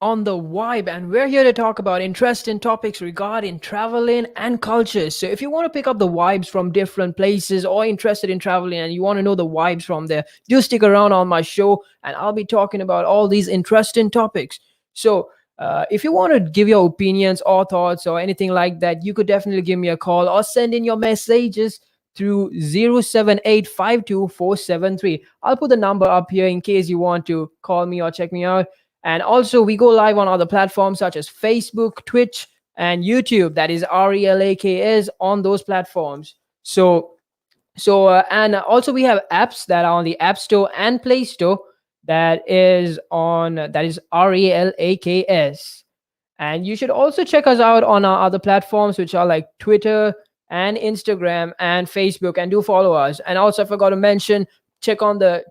on the Vibe, and we're here to talk about interesting topics regarding traveling and cultures. So, if you want to pick up the vibes from different places or interested in traveling and you want to know the vibes from there, do stick around on my show, and I'll be talking about all these interesting topics. So, if you want to give your opinions or thoughts or anything like that, you could definitely give me a call or send in your messages through 0785247 I'll put the number up here in case you want to call me or check me out. And also, we go live on other platforms such as Facebook, Twitch, and YouTube. That is RELAKS on those platforms. And also we have apps that are on the App Store and Play Store. That is RELAKS. And you should also check us out on our other platforms, which are like Twitter and Instagram and Facebook, and do follow us. And also, I forgot to mention, click on the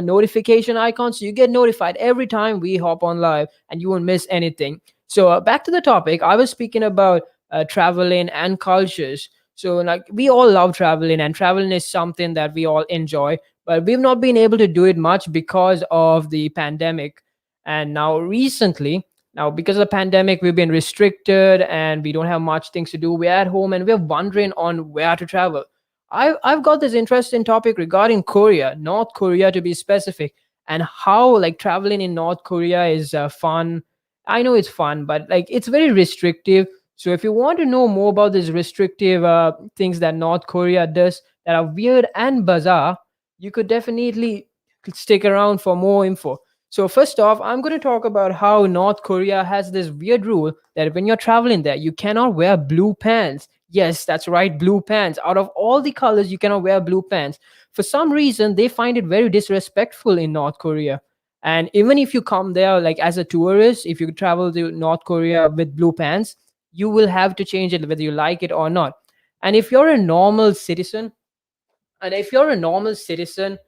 notification icon so you get notified every time we hop on live, and you won't miss anything. So back to the topic, I was speaking about traveling and cultures. So like we all love traveling, and traveling is something that we all enjoy, but we've not been able to do it much because of the pandemic. And now, because of the pandemic, we've been restricted and we don't have much things to do. We're at home and we're wondering on where to travel. I've got this interesting topic regarding Korea, North Korea to be specific, and how like traveling in North Korea is fun. I know it's fun, but like it's very restrictive. So if you want to know more about these restrictive things that North Korea does that are weird and bizarre, you could definitely stick around for more info. So first off, I'm going to talk about how North Korea has this weird rule that when you're traveling there, you cannot wear blue pants. Yes, that's right, blue pants. Out of all the colors, you cannot wear blue pants. For some reason, they find it very disrespectful in North Korea. And even if you come there, like as a tourist, if you travel to North Korea with blue pants, you will have to change it whether you like it or not. And if you're a normal citizen, and if you're a normal citizen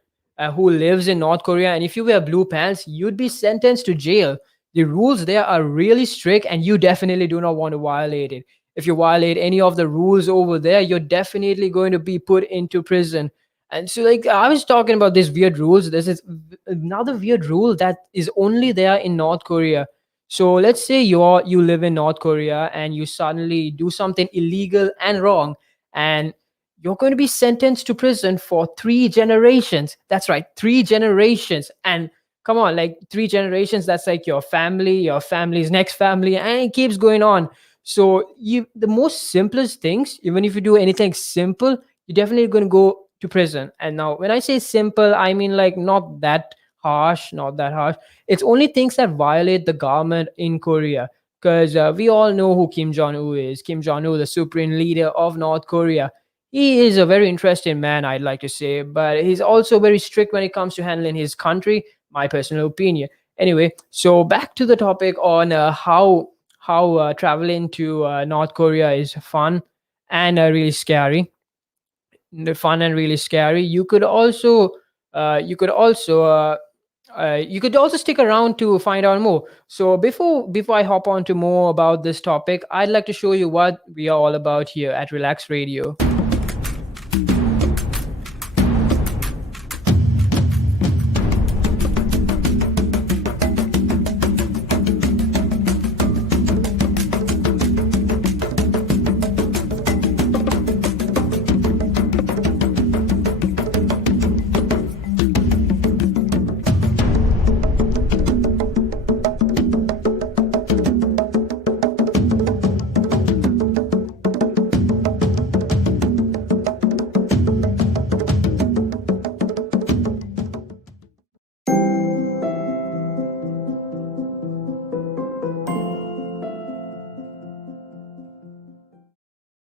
who lives in North Korea, and if you wear blue pants, you'd be sentenced to jail. The rules there are really strict, and you definitely do not want to violate it. If you violate any of the rules over there, you're definitely going to be put into prison. And so, like, I was talking about these weird rules. This is another weird rule that is only there in North Korea. So let's say you live in North Korea and you suddenly do something illegal and wrong, and you're going to be sentenced to prison for 3 generations. That's right, 3 generations. And come on, like 3 generations, that's like your family's next family, and it keeps going on. So the most simplest things, even if you do anything simple, you're definitely going to go to prison. And now, when I say simple, I mean like not that harsh, not that harsh. It's only things that violate the government in Korea. Because we all know who Kim Jong Un is. Kim Jong Un, the supreme leader of North Korea. He is a very interesting man, I'd like to say, but he's also very strict when it comes to handling his country. My personal opinion. Anyway, so back to the topic on how traveling to North Korea is fun and really scary. Fun and really scary. You could also stick around to find out more. So before I hop on to more about this topic, I'd like to show you what we are all about here at Relax Radio.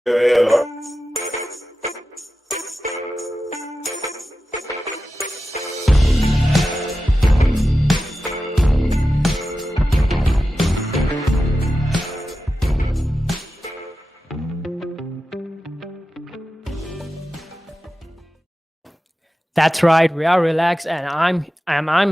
Yeah, yeah, like, That's right. We are relaxed, and I'm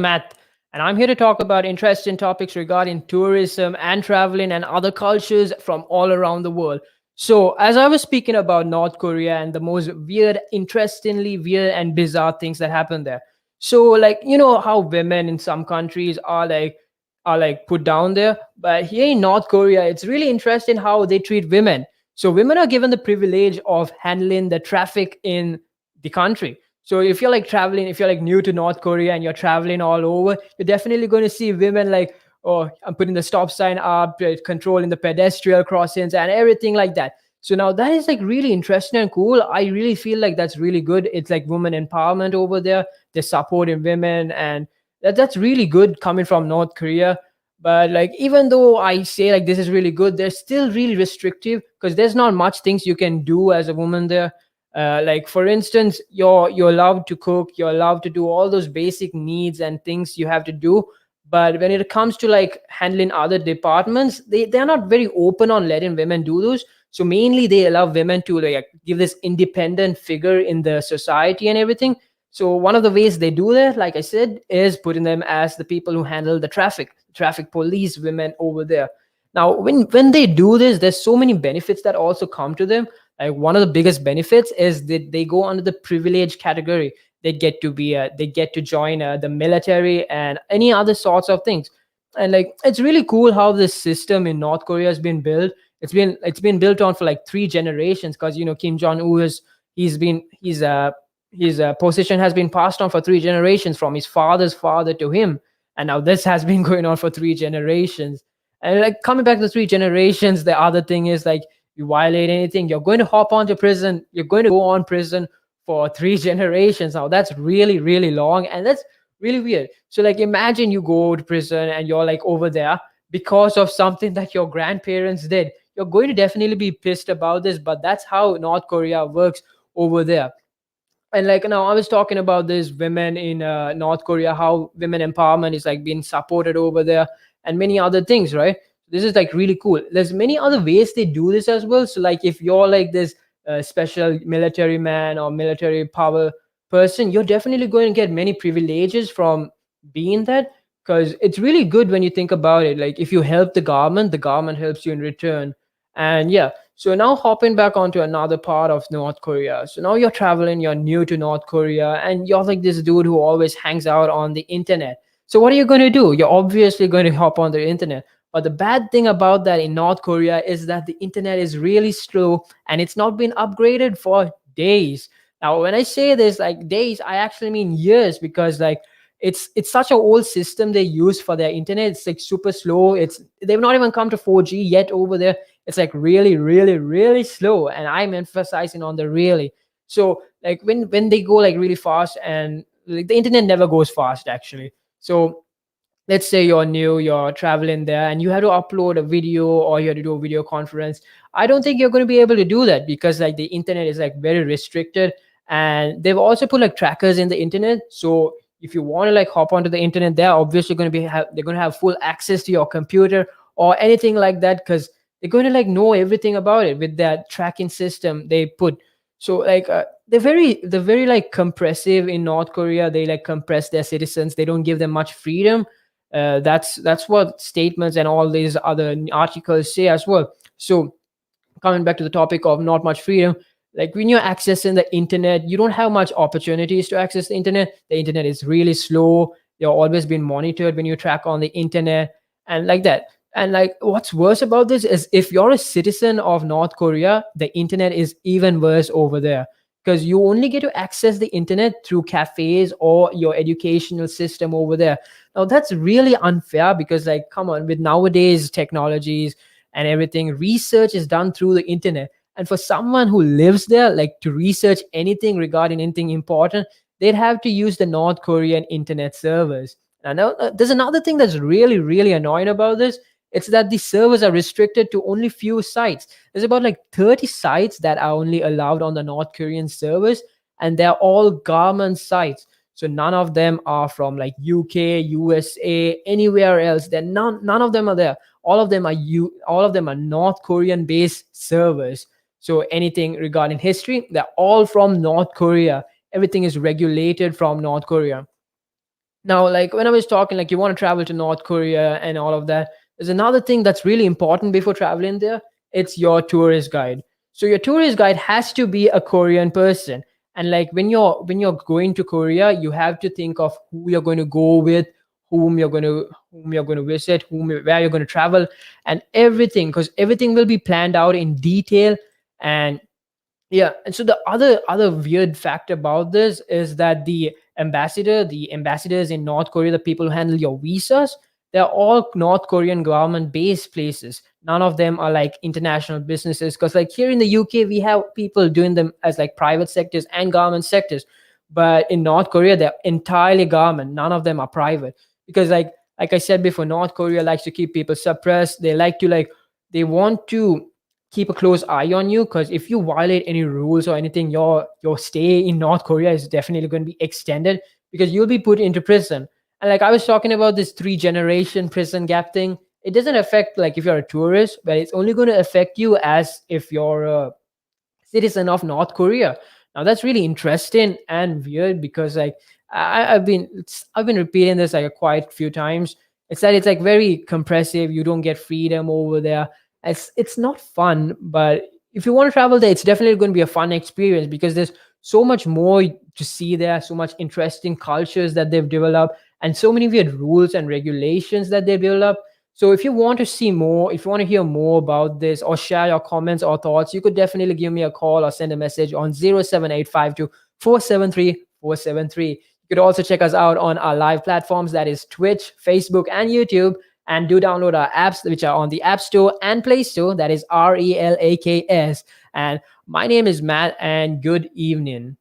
Matt, and I'm here to talk about interesting topics regarding tourism and traveling and other cultures from all around the world. So, as I was speaking about North Korea and the most weird, interestingly weird and bizarre things that happen there. So, like how women in some countries are like are like put down there. But here in North Korea, it's really interesting how they treat women. So women are given the privilege of handling the traffic in the country. So if you're like traveling, if you're like new to North Korea and you're traveling all over, you're definitely going to see women like, oh, I'm putting the stop sign up, controlling the pedestrian crossings and everything like that. So now that is like really interesting and cool. I really feel like that's really good. It's like women empowerment over there. They're supporting women, and that's really good coming from North Korea. But like even though I say like this is really good, they're still really restrictive because there's not much things you can do as a woman there. Like for instance, you're allowed to cook, you're allowed to do all those basic needs and things you have to do. But when it comes to like handling other departments, they're not very open on letting women do those. So mainly they allow women to like give this independent figure in the society and everything. So one of the ways they do that, like I said, is putting them as the people who handle the traffic police women over there. Now, when they do this, there's so many benefits that also come to them. Like one of the biggest benefits is that they go under the privileged category. They get to join the military and any other sorts of things. And like it's really cool how this system in North Korea has been built. It's been built on for like 3 generations, because Kim Jong Un is he's been his position has been passed on for 3 generations from his father's father to him, and now this has been going on for 3 generations. And like coming back to 3 generations, the other thing is like you violate anything, you're going to hop onto prison. You're going to go on prison for 3 generations. Now that's really really long, and that's really weird. So like imagine you go to prison and you're like over there because of something that your grandparents did. You're going to definitely be pissed about this, but that's how North Korea works over there. And like now I was talking about this women in North Korea, how women empowerment is like being supported over there, and many other things, right? This is like really cool. There's many other ways they do this as well. So like if you're like this special military man or military power person, you're definitely going to get many privileges from being that, because it's really good when you think about it. Like if you help the government helps you in return. And yeah, so now hopping back onto another part of North Korea. So now you're traveling, you're new to North Korea, and you're like this dude who always hangs out on the internet. So what are you going to do? You're obviously going to hop on the internet. But the bad thing about that in North Korea is that the internet is really slow and it's not been upgraded for days. Now, when I say this, like days, I actually mean years, because like it's such an old system they use for their internet. It's like super slow. They've not even come to 4G yet over there. It's like really really really slow, and I'm emphasizing on the really. So like when they go like really fast, and like the internet never goes fast actually. So let's say you're new, you're traveling there, and you have to upload a video or you have to do a video conference. I don't think you're going to be able to do that, because like the internet is like very restricted. And they've also put like trackers in the internet. So if you want to like hop onto the internet, they're obviously going to they're going to have full access to your computer or anything like that, because they're going to like know everything about it with that tracking system they put. So like they're very like compressive in North Korea. They like compress their citizens. They don't give them much freedom. That's what statements and all these other articles say as well. So coming back to the topic of not much freedom, like when you're accessing the internet, you don't have much opportunities to access the internet. The internet is really slow. You're always being monitored when you track on the internet, and like that. And like what's worse about this is if you're a citizen of North Korea, the internet is even worse over there, because you only get to access the internet through cafes or your educational system over there. Now that's really unfair, because like come on, with nowadays technologies and everything, research is done through the internet. And for someone who lives there, like to research anything regarding anything important, they'd have to use the North Korean internet servers. And now there's another thing that's really really annoying about this. It's that the servers are restricted to only few sites. There's about like 30 sites that are only allowed on the North Korean servers, and they're all government sites. So none of them are from like UK, USA, anywhere else. They're none of them are there. All of them are North Korean based servers. So anything regarding history, they're all from North Korea. Everything is regulated from North Korea. Now like when I was talking like you want to travel to North Korea and all of that, there's another thing that's really important before traveling there. It's your tourist guide. So your tourist guide has to be a Korean person. And like when you're going to Korea, you have to think of who you're going to go with, whom you're going to visit, where you're going to travel, and everything, because everything will be planned out in detail. And yeah, and so the other weird fact about this is that the ambassadors in North Korea, the people who handle your visas, they're all North Korean government based places. None of them are like international businesses, because like here in the UK we have people doing them as like private sectors and government sectors, but in North Korea they're entirely government. None of them are private, because like I said before, North Korea likes to keep people suppressed. They want to keep a close eye on you, because if you violate any rules or anything, your stay in North Korea is definitely going to be extended, because you'll be put into prison. And like I was talking about this 3 generation prison gap thing, it doesn't affect like if you're a tourist, but it's only going to affect you as if you're a citizen of North Korea. Now that's really interesting and weird, because like I've been repeating this like a quite few times. It's that it's like very compressive. You don't get freedom over there. It's not fun, but if you want to travel there, it's definitely going to be a fun experience, because there's so much more to see there, so much interesting cultures that they've developed, and so many weird rules and regulations that they've developed. So if you want to see more, if you want to hear more about this or share your comments or thoughts, you could definitely give me a call or send a message on 07852 473 473. You could also check us out on our live platforms, that is Twitch, Facebook, and YouTube. And do download our apps, which are on the App Store and Play Store, that is RELAKS. And my name is Matt, and good evening.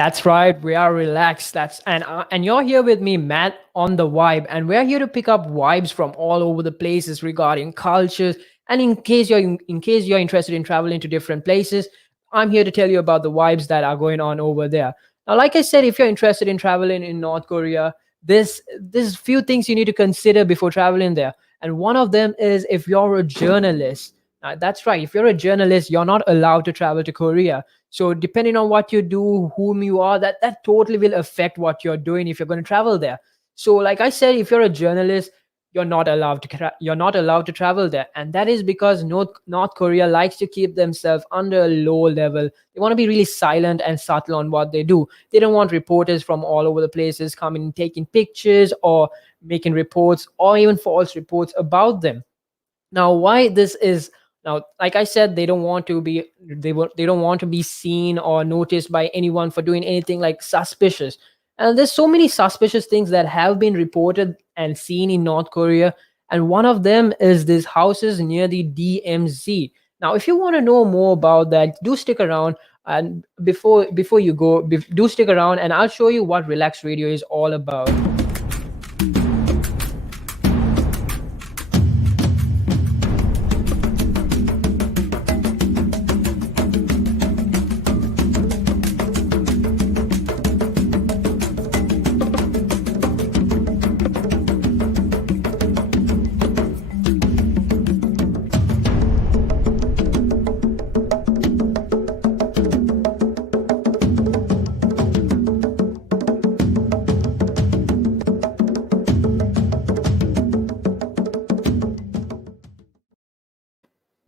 That's right. We are relaxed. And you're here with me, Matt, on the vibe, and we're here to pick up vibes from all over the places regarding cultures. And in case you're interested in traveling to different places, I'm here to tell you about the vibes that are going on over there. Now, like I said, if you're interested in traveling in North Korea, this few things you need to consider before traveling there. And one of them is if you're a journalist. That's right. If you're a journalist, you're not allowed to travel to Korea. So depending on what you do, whom you are, that totally will affect what you're doing if you're going to travel there. So like I said, if you're a journalist, you're not allowed to travel there, and that is because North Korea likes to keep themselves under a low level. They want to be really silent and subtle on what they do. They don't want reporters from all over the places coming taking pictures or making reports or even false reports about them. Now why this is, now like I said, they don't want to be seen or noticed by anyone for doing anything like suspicious. And there's so many suspicious things that have been reported and seen in North Korea, and one of them is these houses near the DMZ. Now if you want to know more about that, do stick around. And before you go, do stick around and I'll show you what Relax Radio is all about.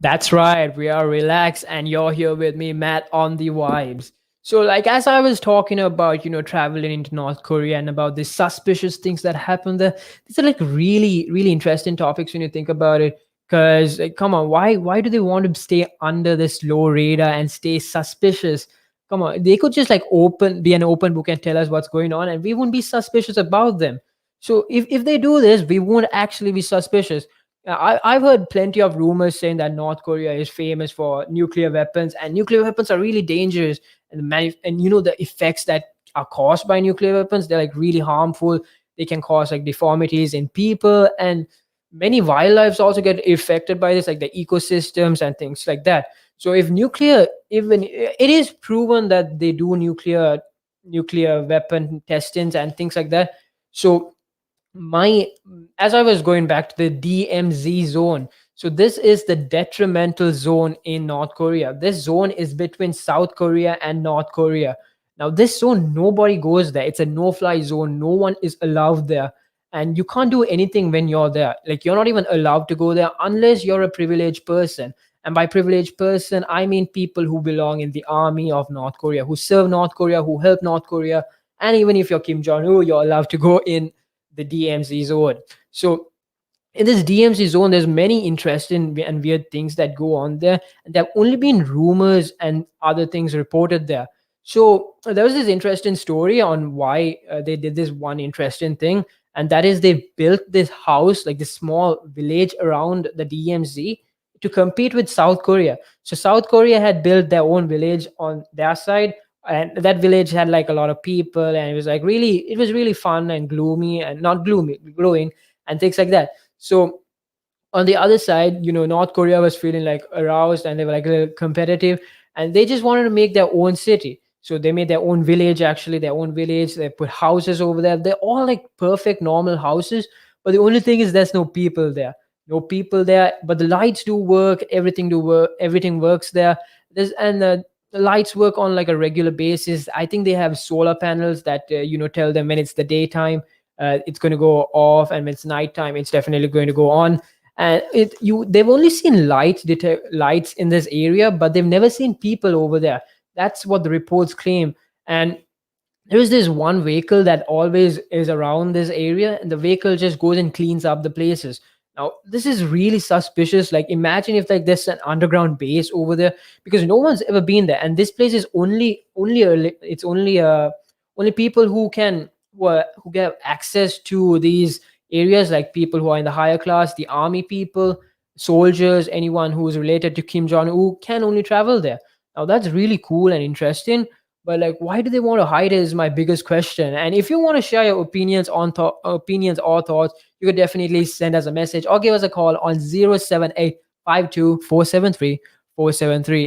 That's right. We are relaxed, and you're here with me, Matt, on the vibes. So, like, as I was talking about, traveling into North Korea and about the suspicious things that happen there, these are like really, really interesting topics when you think about it. Because, like, come on, why do they want to stay under this low radar and stay suspicious? Come on, they could just like be an open book and tell us what's going on, and we wouldn't be suspicious about them. So, if they do this, we won't actually be suspicious. I've heard plenty of rumors saying that North Korea is famous for nuclear weapons, and nuclear weapons are really dangerous. And the effects that are caused by nuclear weapons, they're like really harmful. They can cause like deformities in people, and many wildlife also get affected by this, like the ecosystems and things like that. So if nuclear, even it is proven that they do nuclear weapon testings and things like that. So my as I was going back to the DMZ zone, so this is the detrimental zone in North Korea. This zone is between South Korea and North Korea. Now this zone, nobody goes there. It's a no fly zone. No one is allowed there, and you can't do anything when you're there. Like, you're not even allowed to go there unless you're a privileged person. And by privileged person, I mean people who belong in the army of North Korea, who serve North Korea, who help North Korea. And even if you're Kim Jong Un, you're allowed to go in the DMZ zone. So in this DMZ zone, there's many interesting and weird things that go on there, and there have only been rumors and other things reported there. So there was this interesting story on why they did this one interesting thing, and that is they built this house, like this small village around the DMZ, to compete with South Korea. So South Korea had built their own village on their side, and that village had like a lot of people, and it was really fun and gloomy, and not gloomy, glowing, and things like that. So on the other side, North Korea was feeling like aroused, and they were like a little competitive, and they just wanted to make their own city. So they made their own village, actually their own village. They put houses over there. They're all like perfect normal houses, but the only thing is there's no people there. No people there, but the lights do work. Everything works there. The lights work on like a regular basis. I think they have solar panels that tell them when it's the daytime, it's going to go off, and when it's nighttime, it's definitely going to go on. And they've only seen lights in this area, but they've never seen people over there. That's what the reports claim. And there is this one vehicle that always is around this area, and the vehicle just goes and cleans up the places. Now this is really suspicious. Like, imagine if like there's an underground base over there, because no one's ever been there, and this place is only people who get access to these areas, like people who are in the higher class, the army people, soldiers, anyone who is related to Kim Jong Un can only travel there. Now that's really cool and interesting. But like, why do they want to hide it is my biggest question. And if you want to share your opinions on opinions or thoughts, you could definitely send us a message or give us a call on 078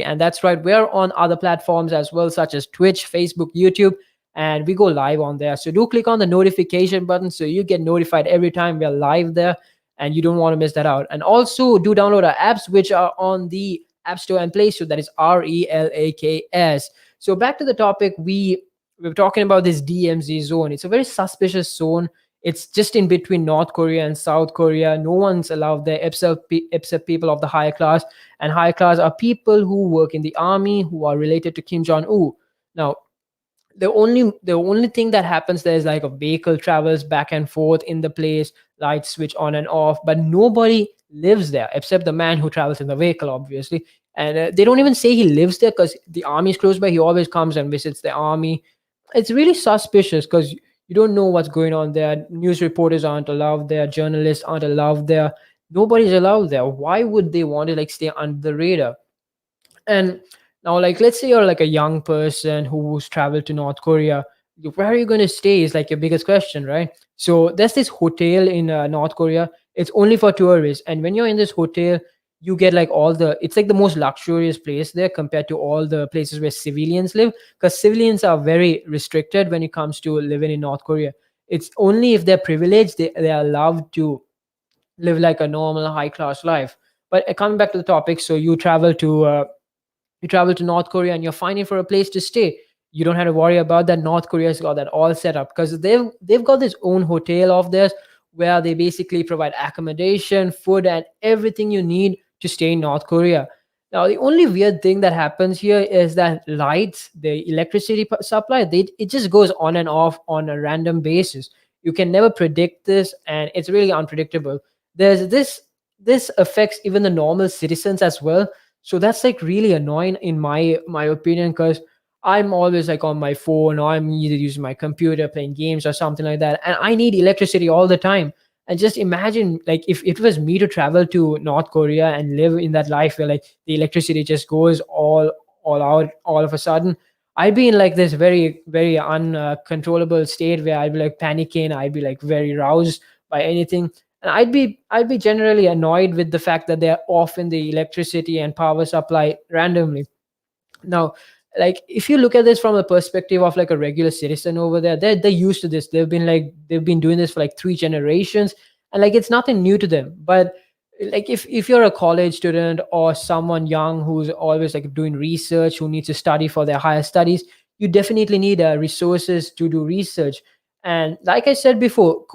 And that's right, we're on other platforms as well, such as Twitch, Facebook, YouTube, and we go live on there. So do click on the notification button so you get notified every time we're live there, and you don't want to miss that out. And also do download our apps, which are on the App Store and Play Store. That is RELAKS. So back to the topic, we were talking about this DMZ zone. It's a very suspicious zone. It's just in between North Korea and South Korea. No one's allowed there except people of the higher class. And higher class are people who work in the army who are related to Kim Jong Un. Now, the only thing that happens there is like a vehicle travels back and forth in the place, lights switch on and off, but nobody lives there except the man who travels in the vehicle, obviously. And they don't even say he lives there because the army is close by. He always comes and visits the army. It's really suspicious because you don't know what's going on there. News reporters aren't allowed there, journalists aren't allowed there, nobody's allowed there. Why would they want to like stay under the radar? And now, like, let's say you're like a young person who's traveled to North Korea. Where are you going to stay is like your biggest question, right? So there's this hotel in North Korea. It's only for tourists. And when you're in this hotel, you get like it's like the most luxurious place there compared to all the places where civilians live, because civilians are very restricted when it comes to living in North Korea. It's only if they're privileged, they are allowed to live like a normal high class life. But coming back to the topic, so you travel to North Korea and you're finding for a place to stay. You don't have to worry about that. North Korea's got that all set up because they've got this own hotel of theirs where they basically provide accommodation, food, and everything you need to stay in North Korea. Now, the only weird thing that happens here is that lights, the electricity supply, it just goes on and off on a random basis. You can never predict this, and it's really unpredictable. There's this affects even the normal citizens as well, so that's like really annoying in my opinion, because I'm always like on my phone or I'm either using my computer playing games or something like that, and I need electricity all the time. And just imagine like if it was me to travel to North Korea and live in that life where like the electricity just goes all out all of a sudden. I'd be in like this very uncontrollable state where I'd be like panicking. I'd be like very roused by anything, and I'd be generally annoyed with the fact that they're off in the electricity and power supply randomly. Now, like if you look at this from the perspective of like a regular citizen over there, they're used to this. They've been doing this for like 3 generations, and like it's nothing new to them. But like if you're a college student or someone young who's always like doing research, who needs to study for their higher studies, you definitely need resources to do research. And like I said before,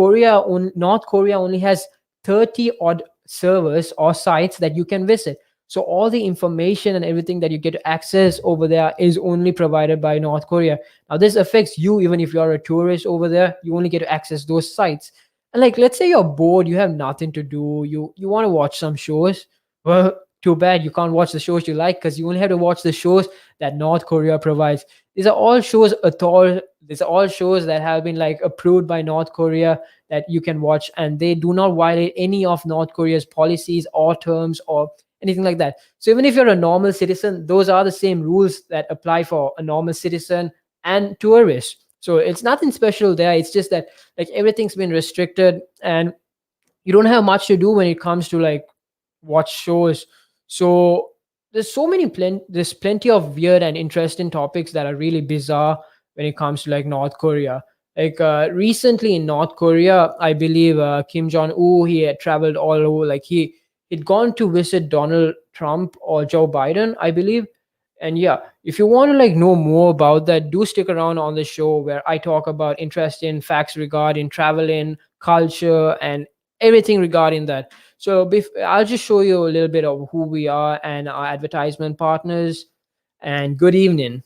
North Korea only has 30 odd servers or sites that you can visit. So all the information and everything that you get to access over there is only provided by North Korea. Now this affects you even if you're a tourist over there. You only get to access those sites. And like let's say you're bored, you have nothing to do, you want to watch some shows. Well, too bad you can't watch the shows you like because you only have to watch the shows that North Korea provides. These are all shows that have been like approved by North Korea that you can watch, and they do not violate any of North Korea's policies or terms or anything like that. So even if you're a normal citizen, those are the same rules that apply for a normal citizen and tourists. So it's nothing special there. It's just that like everything's been restricted, and you don't have much to do when it comes to like watch shows. So there's plenty of weird and interesting topics that are really bizarre when it comes to like North Korea. Like recently in North Korea, I believe Kim Jong Un, he had traveled all over. Like he'd gone to visit Donald Trump or Joe Biden, I believe. And yeah, if you want to like know more about that, do stick around on the show where I talk about interesting facts regarding traveling, culture, and everything regarding that. So I'll just show you a little bit of who we are and our advertisement partners. And good evening.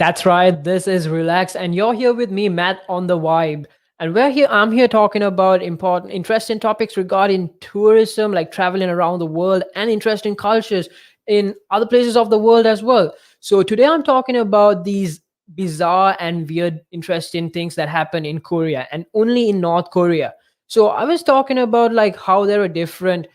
That's right. This is Relax, and you're here with me, Matt, on the Vibe. And we're here. I'm here talking about important, interesting topics regarding tourism, like traveling around the world, and interesting cultures in other places of the world as well. So today, I'm talking about these bizarre and weird, interesting things that happen in Korea, and only in North Korea. So I was talking about like how there are different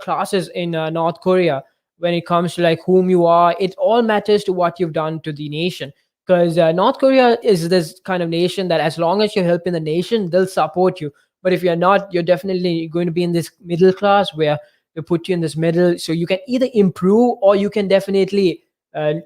classes in North Korea when it comes to like whom you are. It all matters to what you've done to the nation, because North Korea is this kind of nation that as long as you're helping the nation, they'll support you. But if you're not, you're definitely going to be in this middle class where they put you in this middle, so you can either improve or you can definitely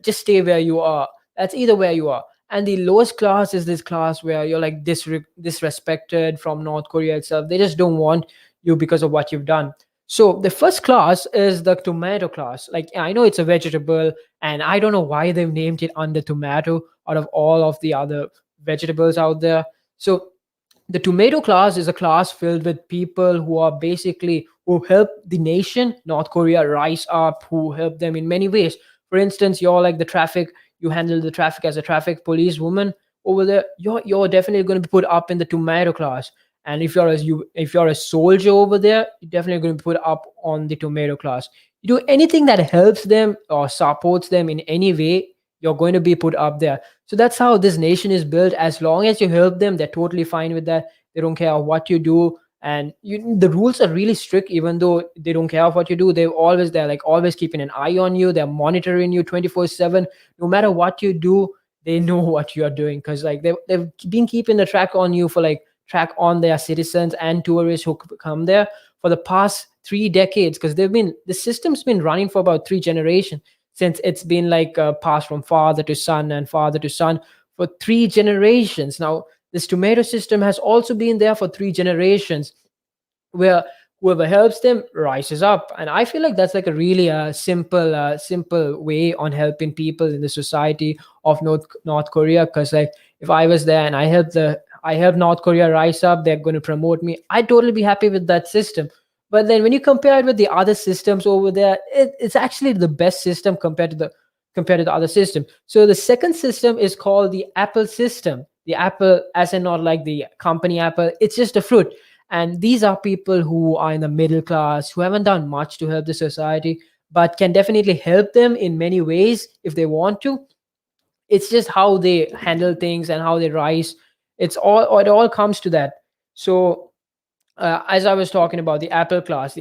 just stay where you are. That's either where you are. And the lowest class is this class where you're like disrespected from North Korea itself. They just don't want you because of what you've done. So the first class is the tomato class. Like, I know it's a vegetable, and I don't know why they've named it under tomato out of all of the other vegetables out there. So the tomato class is a class filled with people who are basically who help the nation North Korea rise up, who help them in many ways. For instance, you're like the traffic, you handle the traffic as a traffic police woman over there. You're definitely going to be put up in the tomato class. And if you're a soldier over there, you're definitely going to be put up on the tomato class. You do anything that helps them or supports them in any way, you're going to be put up there. So that's how this nation is built. As long as you help them, they're totally fine with that. They don't care what you do. And the rules are really strict. Even though they don't care what you do, they're like always keeping an eye on you. They're monitoring you 24/7. No matter what you do, they know what you are doing, because like they've been keeping the track on you for like track on their citizens and tourists who come there for the past 3 decades, because the system's been running for about 3 generations, since it's been like passed from father to son and father to son for 3 generations. Now this tomato system has also been there for 3 generations, where whoever helps them rises up. And I feel like that's like a really simple way on helping people in the society of North Korea, because like if I was there and I help North Korea rise up, they're going to promote me, I'd totally be happy with that system. But then when you compare it with the other systems over there, it's actually the best system compared to the other system. So the second system is called the Apple system. The Apple, as in not like the company Apple, it's just a fruit. And these are people who are in the middle class, who haven't done much to help the society, but can definitely help them in many ways if they want to. It's just how they handle things and how they rise. It all comes to that. So as I was talking about the Apple class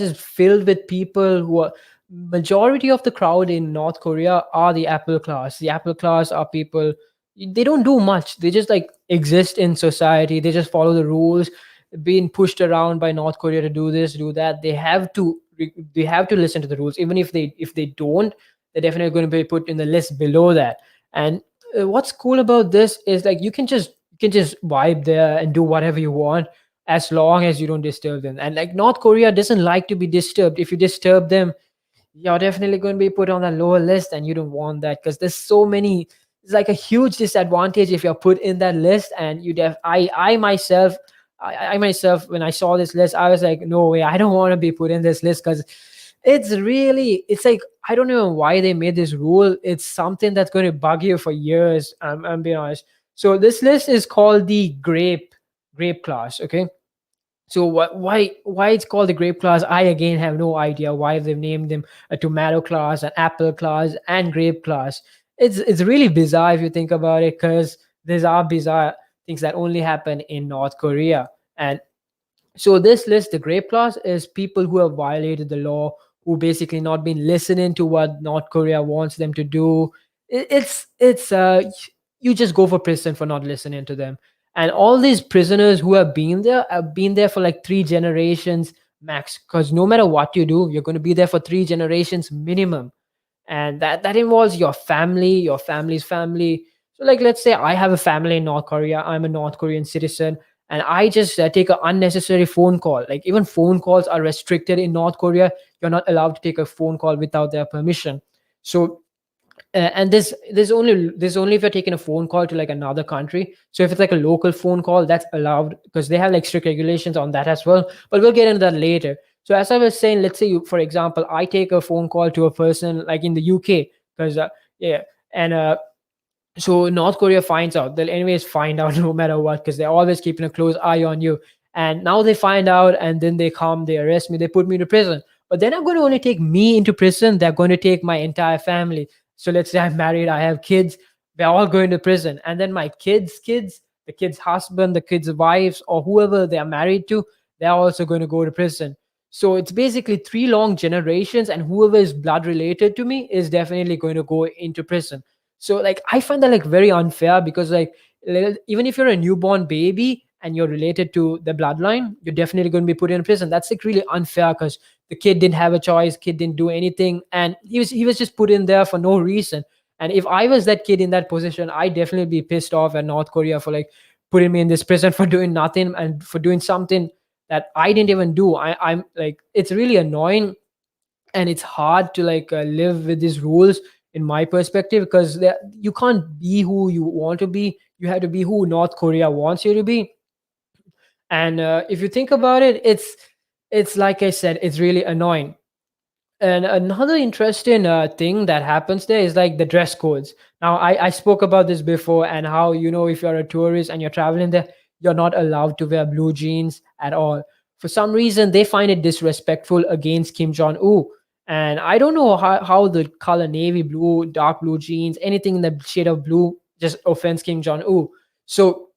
is filled with people who are majority of the crowd in North Korea are the Apple class. The Apple class are people, they don't do much. They just like exist in society. They just follow the rules, being pushed around by North Korea to do this, do that. They have to listen to the rules. Even if they don't, they're definitely going to be put in the list below that. And what's cool about this is like you can just vibe there and do whatever you want, as long as you don't disturb them. And like North Korea doesn't like to be disturbed. If you disturb them, you're definitely going to be put on a lower list, and you don't want that, because there's so many. It's like a huge disadvantage if you're put in that list. And I myself, when I saw this list, I was like, no way, I don't want to be put in this list, because it's like, I don't know why they made this rule. It's something that's going to bug you for years. I'm being honest. So this list is called the grape class. Okay. So why it's called the grape class? I again have no idea why they've named them a tomato class, an apple class, and grape class. It's really bizarre if you think about it, because these are bizarre things that only happen in North Korea. And so this list, the grape class, is people who have violated the law, who basically not been listening to what North Korea wants them to do. It's you just go for prison for not listening to them. And all these prisoners who have been there for like 3 generations max. Because no matter what you do, you're going to be there for 3 generations minimum. And that involves your family, your family's family. So like, let's say I have a family in North Korea, I'm a North Korean citizen, and I just take an unnecessary phone call. Like, even phone calls are restricted in North Korea. You're not allowed to take a phone call without their permission. So and this only if you're taking a phone call to like another country. So if it's like a local phone call, that's allowed, because they have like strict regulations on that as well. But we'll get into that later. So as I was saying, let's say for example, I take a phone call to a person like in the UK, because yeah, And so North Korea finds out. They'll anyways find out no matter what, because they're always keeping a close eye on you. And now they find out, and then they come, they arrest me, they put me into prison. But they're not going to only take me into prison, they're going to take my entire family. So let's say I'm married, I have kids, they're all going to prison. And then my kids, the kids' husband, the kids' wives, or whoever they are married to, they're also going to go to prison. So it's basically three long generations, and whoever is blood related to me is definitely going to go into prison. So like I find that like very unfair, because like even if you're a newborn baby and you're related to the bloodline, you're definitely going to be put in prison. That's like really unfair, because the kid didn't have a choice, kid didn't do anything, and he was just put in there for no reason. And if I was that kid in that position, I'd definitely be pissed off at North Korea for like putting me in this prison for doing nothing and for doing something that I didn't even do. I'm like, it's really annoying, and it's hard to like live with these rules in my perspective, because you can't be who you want to be. You have to be who North Korea wants you to be. And if you think about it, it's like I said, it's really annoying. And another interesting thing that happens there is like the dress codes. Now, I spoke about this before, and how, if you're a tourist and you're traveling there, you're not allowed to wear blue jeans at all. For some reason, they find it disrespectful against Kim Jong Un. And I don't know how the color navy blue, dark blue jeans, anything in the shade of blue just offends Kim Jong Un. So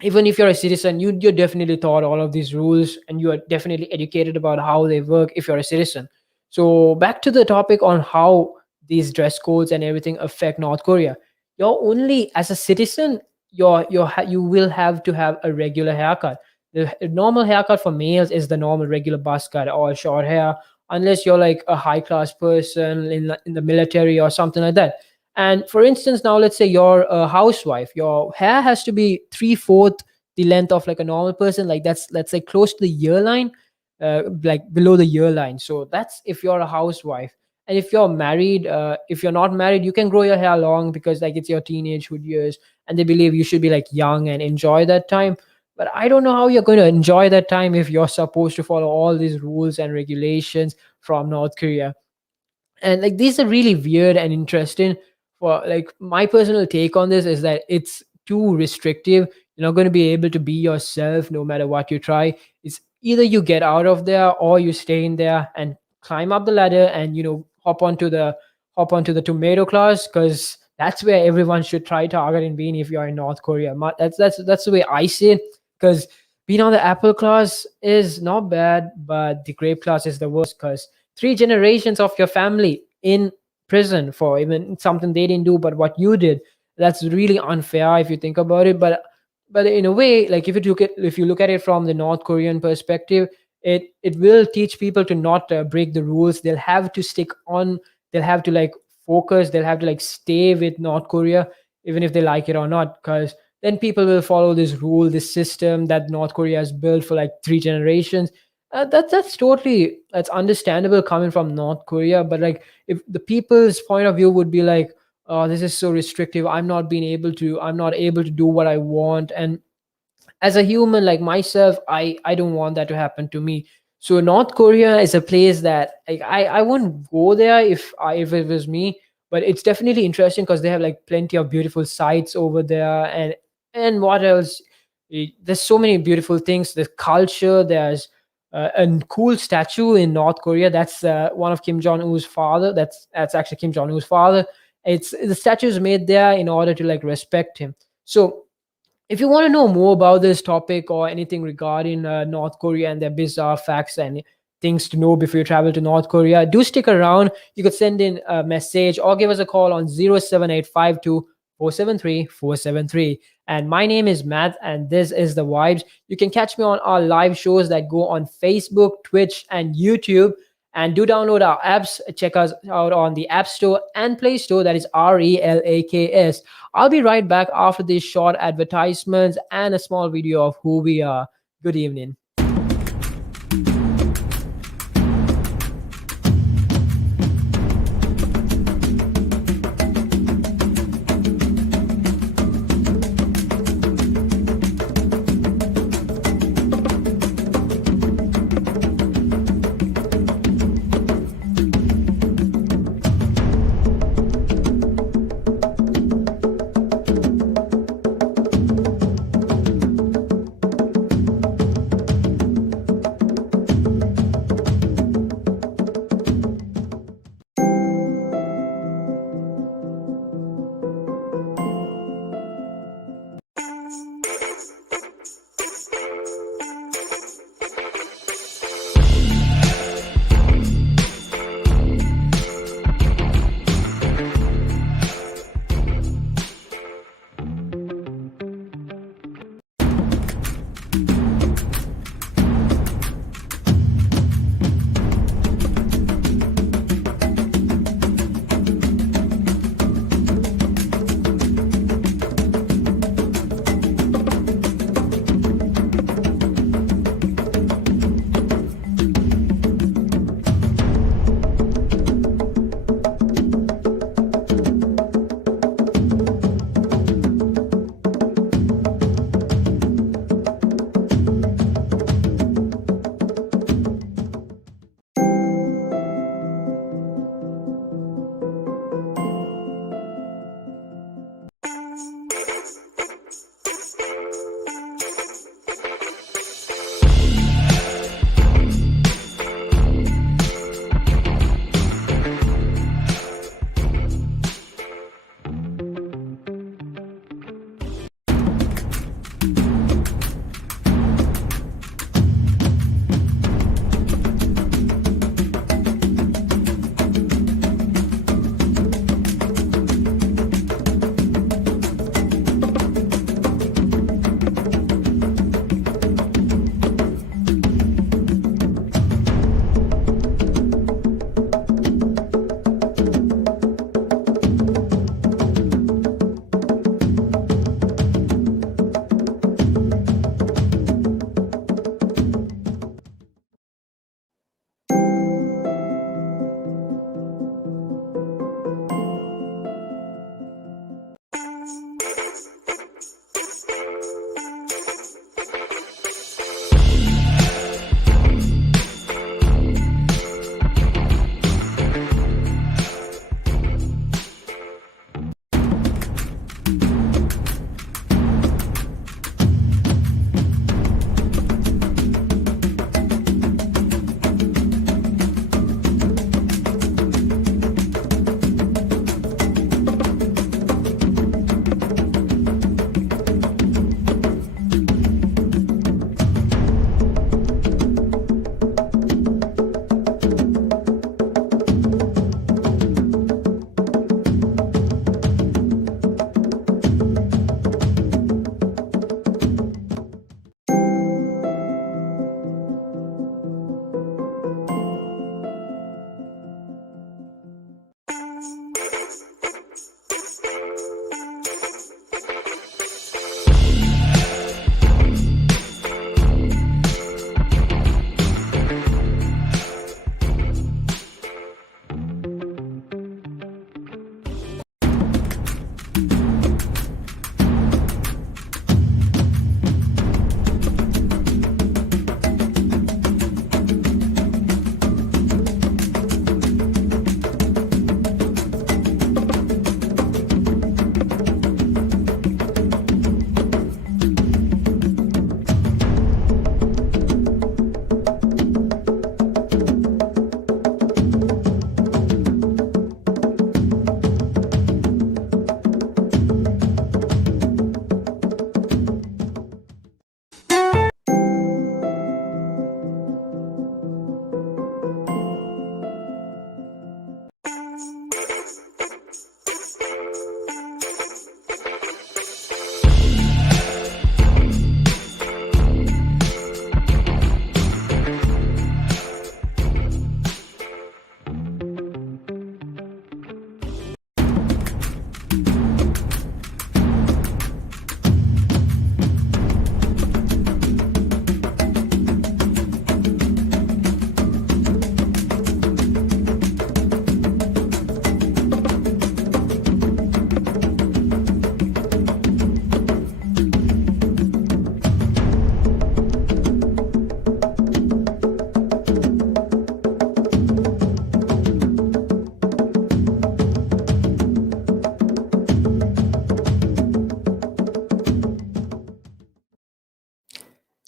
even if you're a citizen, you're definitely taught all of these rules, and you are definitely educated about how they work if you're a citizen. So back to the topic on how these dress codes and everything affect North Korea. You're only as a citizen, you will have to have a regular haircut. The normal haircut for males is the normal regular buzz cut or short hair, unless you're like a high class person in the military or something like that. And for instance, now let's say you're a housewife, your hair has to be three-fourth the length of like a normal person. Like that's say close to the ear line, like below the ear line. So that's if you're a housewife. And if you're married, if you're not married, you can grow your hair long, because like it's your teenagehood years, and they believe you should be like young and enjoy that time. But I don't know how you're going to enjoy that time if you're supposed to follow all these rules and regulations from North Korea. And like these are really weird and interesting. For like my personal take on this is that it's too restrictive. You're not going to be able to be yourself no matter what you try. It's either you get out of there, or you stay in there and climb up the ladder, and hop onto the tomato class, because that's where everyone should try targeting being if you're in North Korea. That's the way I see it. Because being on the apple class is not bad, but the grape class is the worst, because three generations of your family in prison for even something they didn't do but what you did, that's really unfair if you think about it. But in a way, like if you look at it from the North Korean perspective, it will teach people to not break the rules. They'll have to stick on, they'll have to like focus, they'll have to like stay with North Korea, even if they like it or not, because then people will follow this rule, this system that North Korea has built for like three generations. That's understandable coming from North Korea. But like if the people's point of view would be like, oh, this is so restrictive, I'm not able to do what I want. And as a human like myself, I don't want that to happen to me. So North Korea is a place that like I wouldn't go there if it was me. But it's definitely interesting, because they have like plenty of beautiful sites over there. And what else? There's so many beautiful things. The culture, there's a cool statue in North Korea. That's one of Kim Jong Un's father. That's actually Kim Jong Un's father. It's the statue is made there in order to like respect him. So if you want to know more about this topic or anything regarding North Korea and their bizarre facts and things to know before you travel to North Korea, do stick around. You could send in a message or give us a call on 07852 473 473. And my name is Matt, and this is The Vibes. You can catch me on our live shows that go on Facebook, Twitch, and YouTube. And do download our apps. Check us out on the App Store and Play Store. That is RELAKS. I'll be right back after these short advertisements and a small video of who we are. Good evening.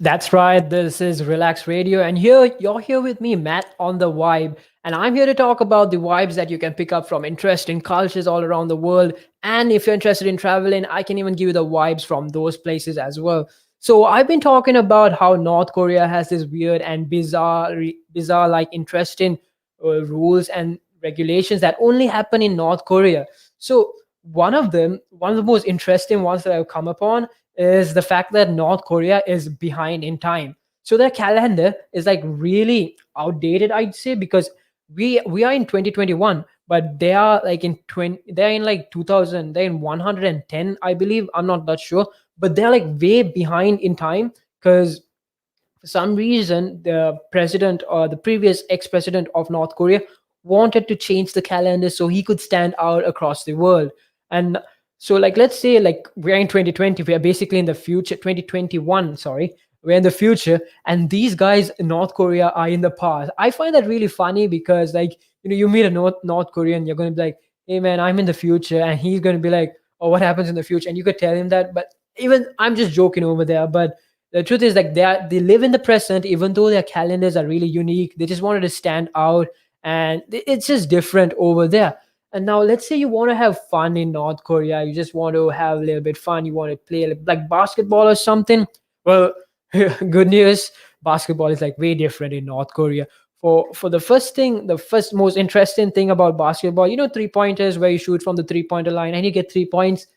That's right. This is Relax Radio, and here you're here with me, Matt, on the Vibe. And I'm here to talk about the vibes that you can pick up from interesting cultures all around the world. And if you're interested in traveling, I can even give you the vibes from those places as well. So I've been talking about how North Korea has this weird and bizarre, like interesting rules and regulations that only happen in North Korea. So one of the most interesting ones that I've come upon is the fact that North Korea is behind in time. So their calendar is like really outdated, I'd say, because we are in 2021, but they are like in 20, they're in like 2000, they're in 110, I believe. I'm not that sure, but they're like way behind in time because for some reason the president or the previous ex-president of North Korea wanted to change the calendar so he could stand out across the world. And so like let's say like we're in 2020, we are basically in the future. 2021, sorry, we're in the future, and these guys in North Korea are in the past. I find that really funny because like you meet a North Korean, you're going to be like, hey man, I'm in the future, and he's going to be like, oh, what happens in the future, and you could tell him that. But even I'm just joking over there, but the truth is like they live in the present, even though their calendars are really unique. They just wanted to stand out, and it's just different over there. And now let's say you want to have fun in North Korea, you just want to have a little bit fun, you want to play like basketball or something. Well, good news, basketball is like way different in North Korea. For the first thing, the first most interesting thing about basketball, three pointers where you shoot from the 3 pointer line and you get 3 points.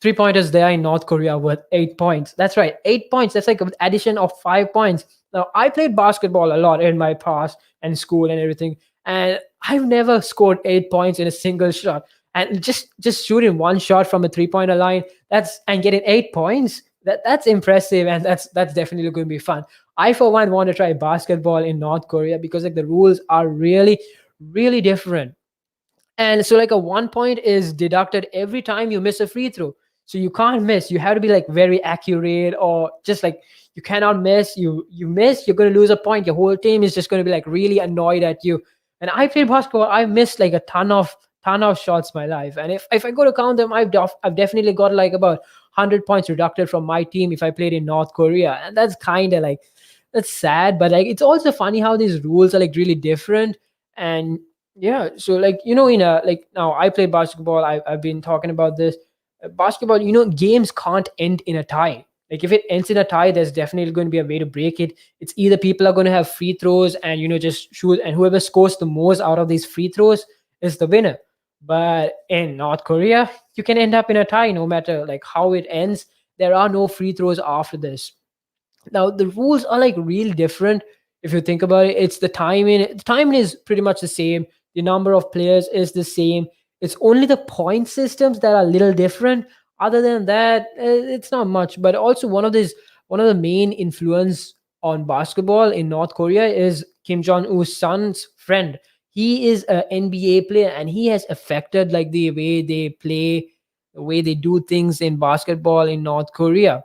3 pointers there in North Korea worth 8 points. That's right, 8 points. That's like an addition of 5 points. Now, I played basketball a lot in my past and school and everything, and I've never scored 8 points in a single shot. And just shooting one shot from a 3 pointer line, that's and getting 8 points. That's impressive, and that's definitely going to be fun. I for one want to try basketball in North Korea because like the rules are really really different. And so like a 1 point is deducted every time you miss a free throw. So you can't miss. You have to be like very accurate, or just like you cannot miss. You miss, you're going to lose a point. Your whole team is just going to be like really annoyed at you. And I played basketball. I missed like a ton of shots in my life. And if I go to count them, I've definitely got like about 100 points deducted from my team if I played in North Korea. And that's kind of like that's sad, but like it's also funny how these rules are like really different. And yeah, so like in a like now I play basketball. I've been talking about this. Basketball, games can't end in a tie. Like if it ends in a tie, there's definitely going to be a way to break it. It's either people are going to have free throws and just shoot, and whoever scores the most out of these free throws is the winner. But in North Korea, you can end up in a tie no matter like how it ends. There are no free throws after this. Now the rules are like real different. If you think about it, it's the timing is pretty much the same. The number of players is the same. It's only the point systems that are a little different. Other than that, it's not much. But also one of the main influence on basketball in North Korea is Kim Jong Un's son's friend. He is an NBA player, and he has affected like the way they play, the way they do things in basketball in North Korea.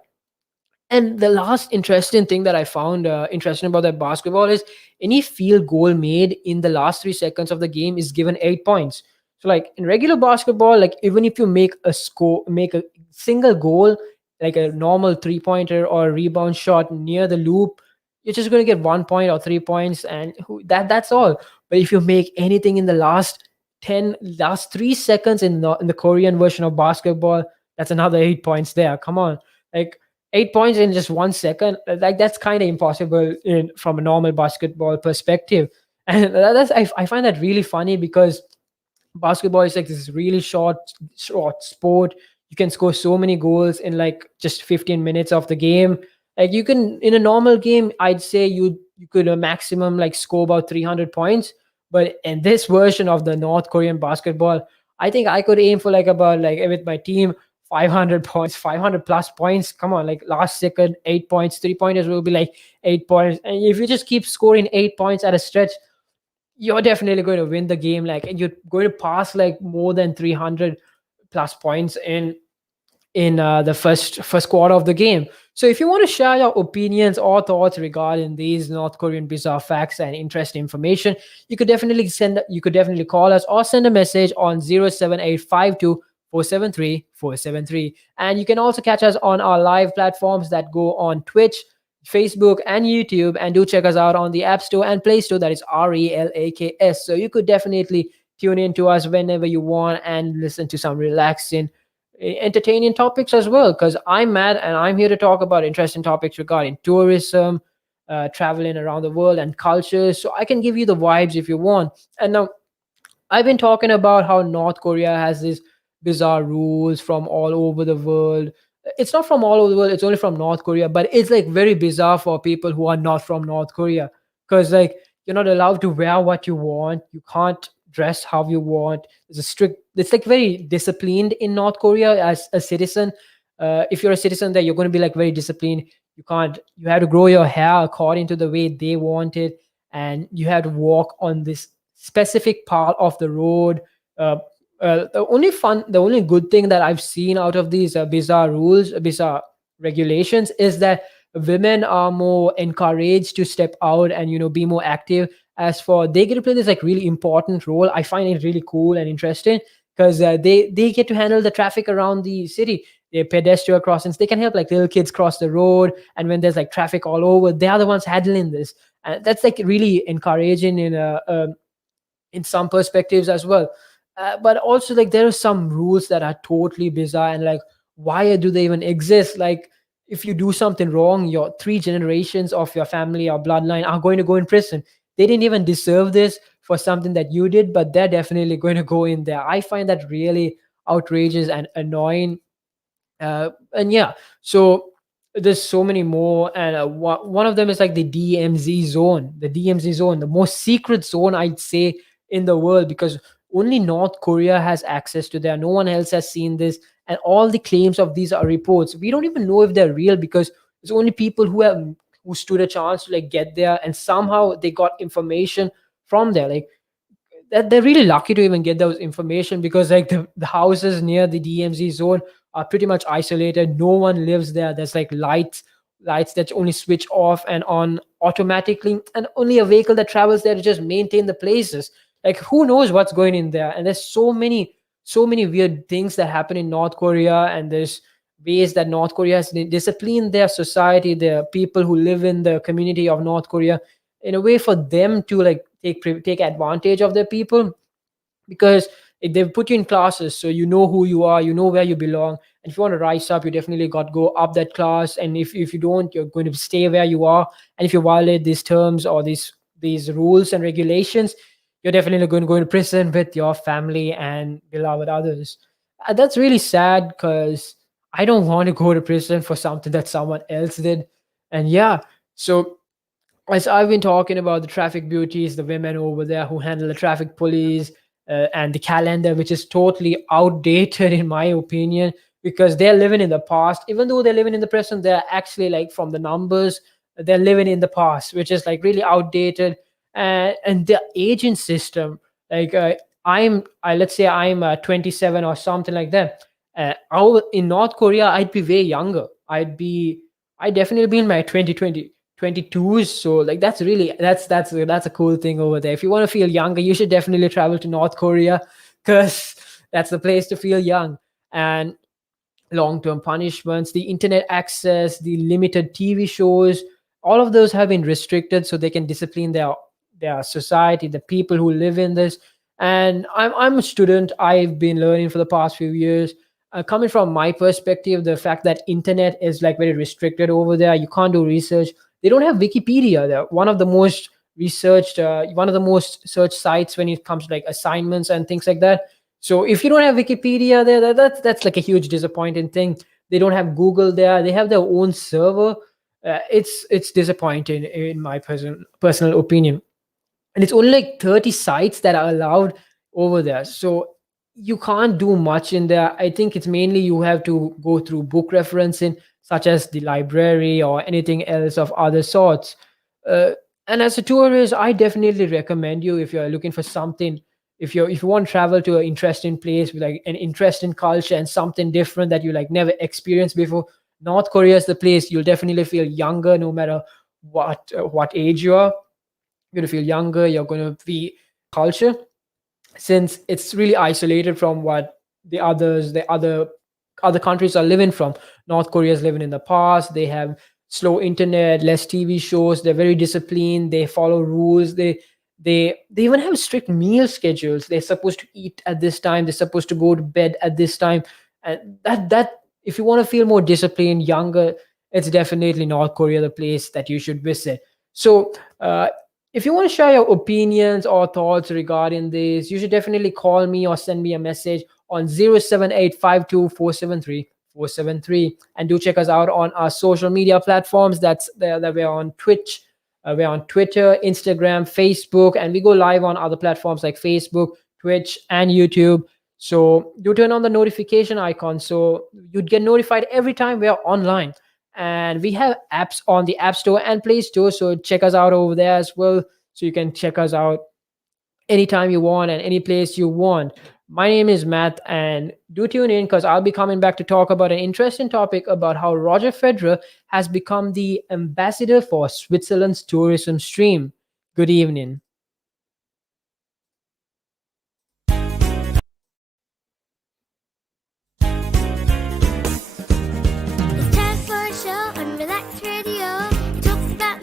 And the last interesting thing that I found interesting about that basketball is any field goal made in the last 3 seconds of the game is given 8 points. So, like in regular basketball, like even if you make a single goal, like a normal 3 pointer or a rebound shot near the loop, you're just going to get 1 point or 3 points, and that's all. But if you make anything in the last 3 seconds in the Korean version of basketball, that's another 8 points there. Come on, like 8 points in just 1 second, like that's kind of impossible from a normal basketball perspective. And I find that really funny because basketball is like this really short sport. You can score so many goals in like just 15 minutes of the game. Like you can in a normal game, I'd say you could a maximum like score about 300 points. But in this version of the North Korean basketball, I think I could aim for like about like with my team 500 points, 500 plus points. Come on, like last second 8 points. 3 pointers will be like 8 points, and if you just keep scoring 8 points at a stretch, you're definitely going to win the game. Like, and you're going to pass like more than 300 plus points in the first quarter of the game. So if you want to share your opinions or thoughts regarding these North Korean bizarre facts and interesting information, you could definitely call us or send a message on 07852 473 473. And you can also catch us on our live platforms that go on Twitch, Facebook, and YouTube. And do check us out on the App Store and Play Store. That is RELAKS. So you could definitely tune in to us whenever you want and listen to some relaxing, entertaining topics as well. Because I'm Matt and I'm here to talk about interesting topics regarding tourism, traveling around the world, and culture. So I can give you the vibes if you want. And now I've been talking about how North Korea has these bizarre rules from all over the world. It's not from all over the world, it's only from North Korea, but it's like very bizarre for people who are not from North Korea. Because, like, you're not allowed to wear what you want, you can't dress how you want. It's a strict, it's like very disciplined in North Korea as a citizen. If you're a citizen there, you're going to be like very disciplined. You can't, you have to grow your hair according to the way they want it, and you have to walk on this specific part of the road. Uh, the only good thing that I've seen out of these bizarre rules, bizarre regulations, is that women are more encouraged to step out and be more active. As for they get to play this like really important role, I find it really cool and interesting because they get to handle the traffic around the city. The pedestrian crossings, they can help like little kids cross the road, and when there's like traffic all over, they are the ones handling this, and that's like really encouraging in some perspectives as well. But also, like, there are some rules that are totally bizarre, and like, why do they even exist? Like, if you do something wrong, your three generations of your family or bloodline are going to go in prison. They didn't even deserve this for something that you did, but they're definitely going to go in there. I find that really outrageous and annoying. And yeah, so there's so many more, and one of them is like the DMZ zone. The DMZ zone, the most secret zone, I'd say, in the world, because only North Korea has access to there. No one else has seen this, and all the claims of these are reports. We don't even know if they're real, because it's only people who stood a chance to like get there, and somehow they got information from there. Like, that they're really lucky to even get those information, because like the houses near the DMZ zone are pretty much isolated. No one lives there. There's like lights that only switch off and on automatically, and only a vehicle that travels there to just maintain the places. Like, who knows what's going in there? And there's so many weird things that happen in North Korea, and there's ways that North Korea has disciplined their society, the people who live in the community of North Korea, in a way for them to like take advantage of their people. Because they put you in classes, so you know who you are, you know where you belong, and if you want to rise up, you definitely got to go up that class. And if you don't, you're going to stay where you are. And if you violate these terms or these rules and regulations, you're definitely going to go into prison with your family and beloved others. That's really sad, because I don't want to go to prison for something that someone else did. And yeah, so as I've been talking about the traffic beauties, the women over there who handle the traffic police, and the calendar, which is totally outdated in my opinion, because they're living in the past. Even though they're living in the present, they're actually like from the numbers, they're living in the past, which is like really outdated. And the aging system, like let's say I'm 27 or something like that. In North Korea, I'd be way younger. I'd definitely be in my 2022s. So like, that's a cool thing over there. If you want to feel younger, you should definitely travel to North Korea, because that's the place to feel young. And long-term punishments, the internet access, the limited TV shows, all of those have been restricted so they can discipline their society, the people who live in this. And I'm a student. I've been learning for the past few years. Coming from my perspective, the fact that internet is like very restricted over there, you can't do research. They don't have Wikipedia. They're one of the most searched sites when it comes to like assignments and things like that. So if you don't have Wikipedia there, that's like a huge disappointing thing. They don't have Google there. They have their own server. It's disappointing in my personal opinion. And it's only like 30 sites that are allowed over there. So you can't do much in there. I think it's mainly you have to go through book referencing, such as the library or anything else of other sorts. uh, and as a tourist, I definitely recommend you, if you're looking for something, if you want to travel to an interesting place with like an interesting culture and something different that you like never experienced before, North Korea is the place. You'll definitely feel younger no matter what age you are. You're going to feel younger, you're going to be culture, since it's really isolated from what the other countries are living from. North Korea is living in the past. They have slow internet, less TV shows. They're very disciplined. They follow rules. They even have strict meal schedules. They're supposed to eat at this time. They're supposed to go to bed at this time. And that if you want to feel more disciplined, younger, it's definitely North Korea the place that you should visit. So if you want to share your opinions or thoughts regarding this, you should definitely call me or send me a message on 07852473473. And do check us out on our social media platforms. That we're on Twitch, we're on Twitter, Instagram, Facebook, and we go live on other platforms like Facebook, Twitch, and YouTube. So do turn on the notification icon so you'd get notified every time we are online. And we have apps on the App Store and Play Store. So check us out over there as well. So you can check us out anytime you want and any place you want. My name is Matt, and do tune in because I'll be coming back to talk about an interesting topic about how Roger Federer has become the ambassador for Switzerland's tourism stream. Good evening. It's time for a show on Relax Radio. It talks about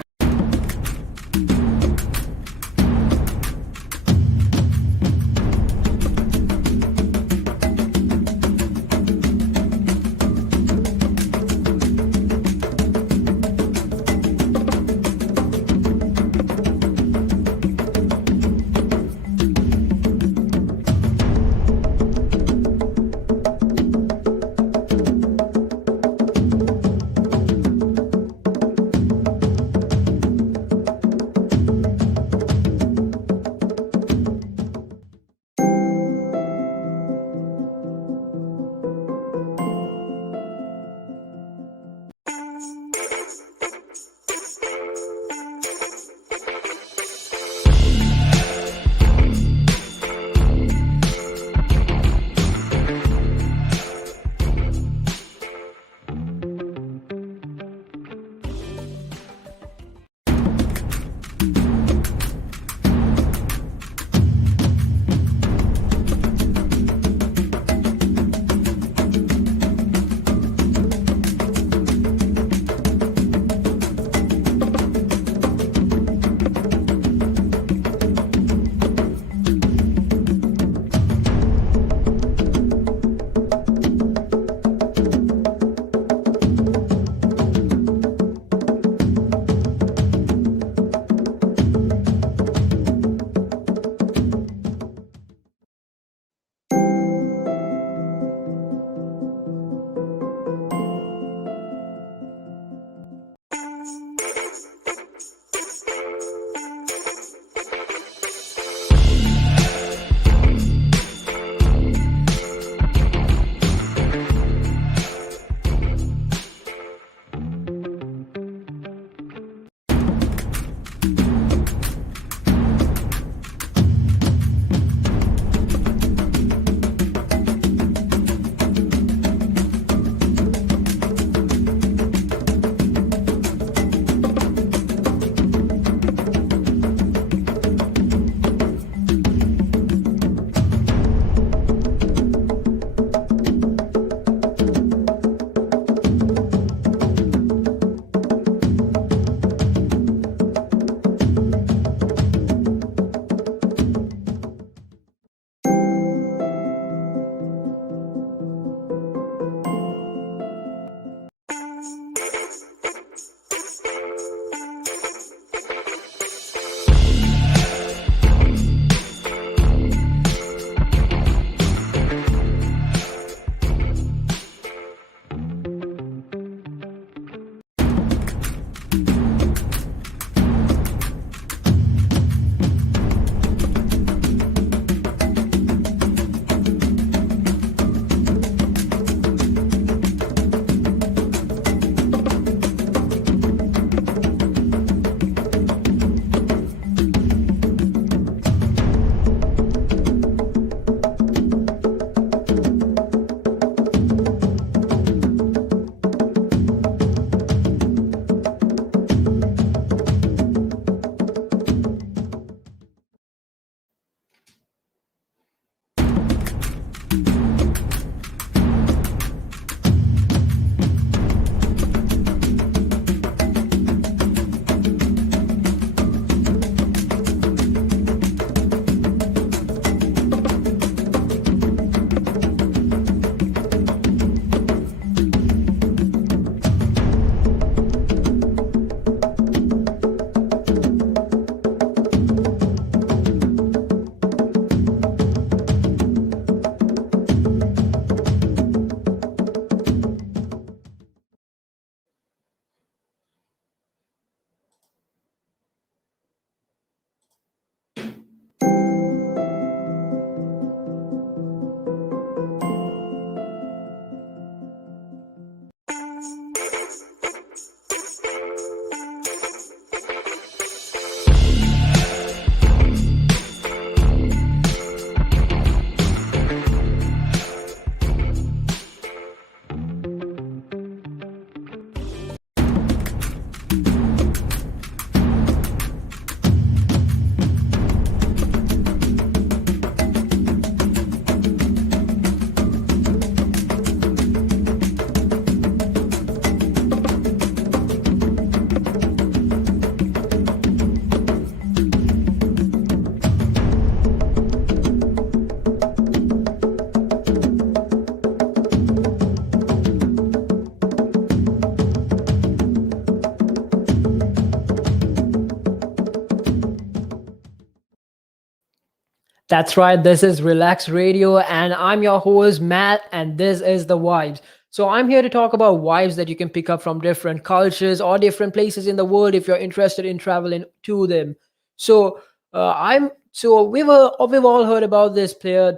That's right. This is Relax Radio, and I'm your host, Matt, and this is The Vibes. So, I'm here to talk about vibes that you can pick up from different cultures or different places in the world if you're interested in traveling to them. So, we've all heard about this player,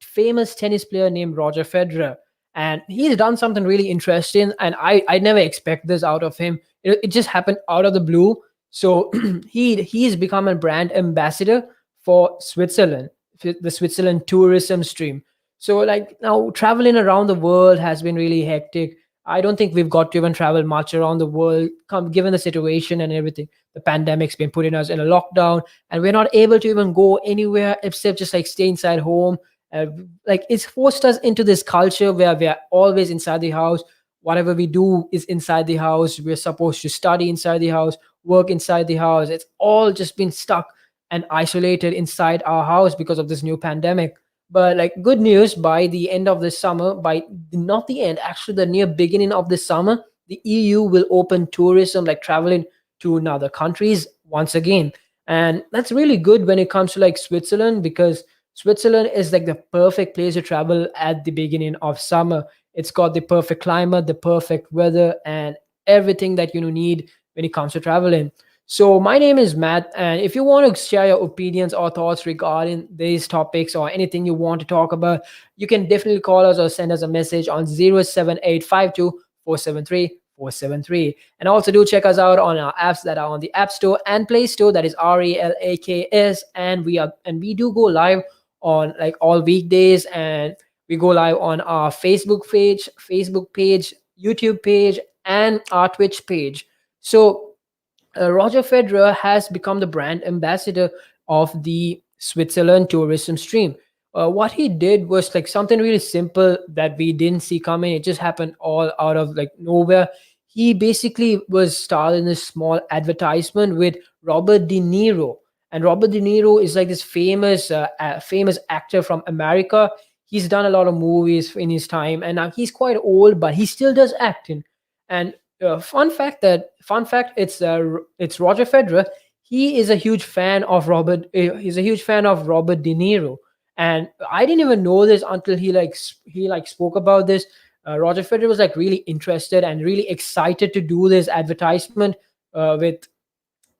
famous tennis player named Roger Federer, and he's done something really interesting. And I never expect this out of him. It just happened out of the blue. So, he's become a brand ambassador for Switzerland, the Switzerland tourism stream. So, like now, traveling around the world has been really hectic. I don't think we've got to even travel much around the world, given the situation and everything. The pandemic's been putting us in a lockdown, and we're not able to even go anywhere except just like stay inside home. Like it's forced us into this culture where we're always inside the house. Whatever we do is inside the house. We're supposed to study inside the house, work inside the house. It's all just been stuck and isolated inside our house because of this new pandemic. But like good news, by the end of this summer, by not the end, actually the near beginning of this summer, the EU will open tourism, like traveling to another countries once again. And that's really good when it comes to like Switzerland, because Switzerland is like the perfect place to travel at the beginning of summer. It's got the perfect climate, the perfect weather, and everything that you need when it comes to traveling. So, my name is Matt, and if you want to share your opinions or thoughts regarding these topics or anything you want to talk about, you can definitely call us or send us a message on 07852 473 473. And also do check us out on our apps that are on the App Store and Play Store. That is RELAKS, and we do go live on like all weekdays, and we go live on our Facebook page, YouTube page, and our Twitch page. So Roger Federer has become the brand ambassador of the Switzerland tourism stream. What he did was like something really simple that we didn't see coming. It just happened all out of like nowhere. He basically was starred in this small advertisement with Robert De Niro, and Robert De Niro is like this famous actor from America. He's done a lot of movies in his time, and now he's quite old, but he still does acting. And fun fact, it's Roger Federer. He is a huge fan of he's a huge fan of Robert De Niro, and I didn't even know this until he spoke about this. Roger Federer was like really interested and really excited to do this advertisement with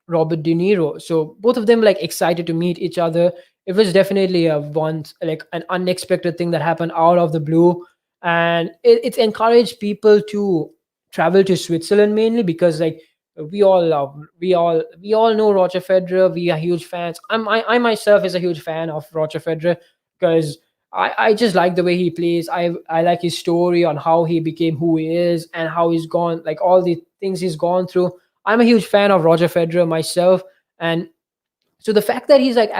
Robert De Niro. So both of them like excited to meet each other. It was definitely a once like an unexpected thing that happened out of the blue, and it's encouraged people to travel to Switzerland mainly because like we all know Roger Federer. We are huge fans. I myself is a huge fan of Roger Federer because I just like the way he plays. I like his story on how he became who he is and how he's gone, like all the things he's gone through. I'm a huge fan of Roger Federer myself, and so the fact that he's like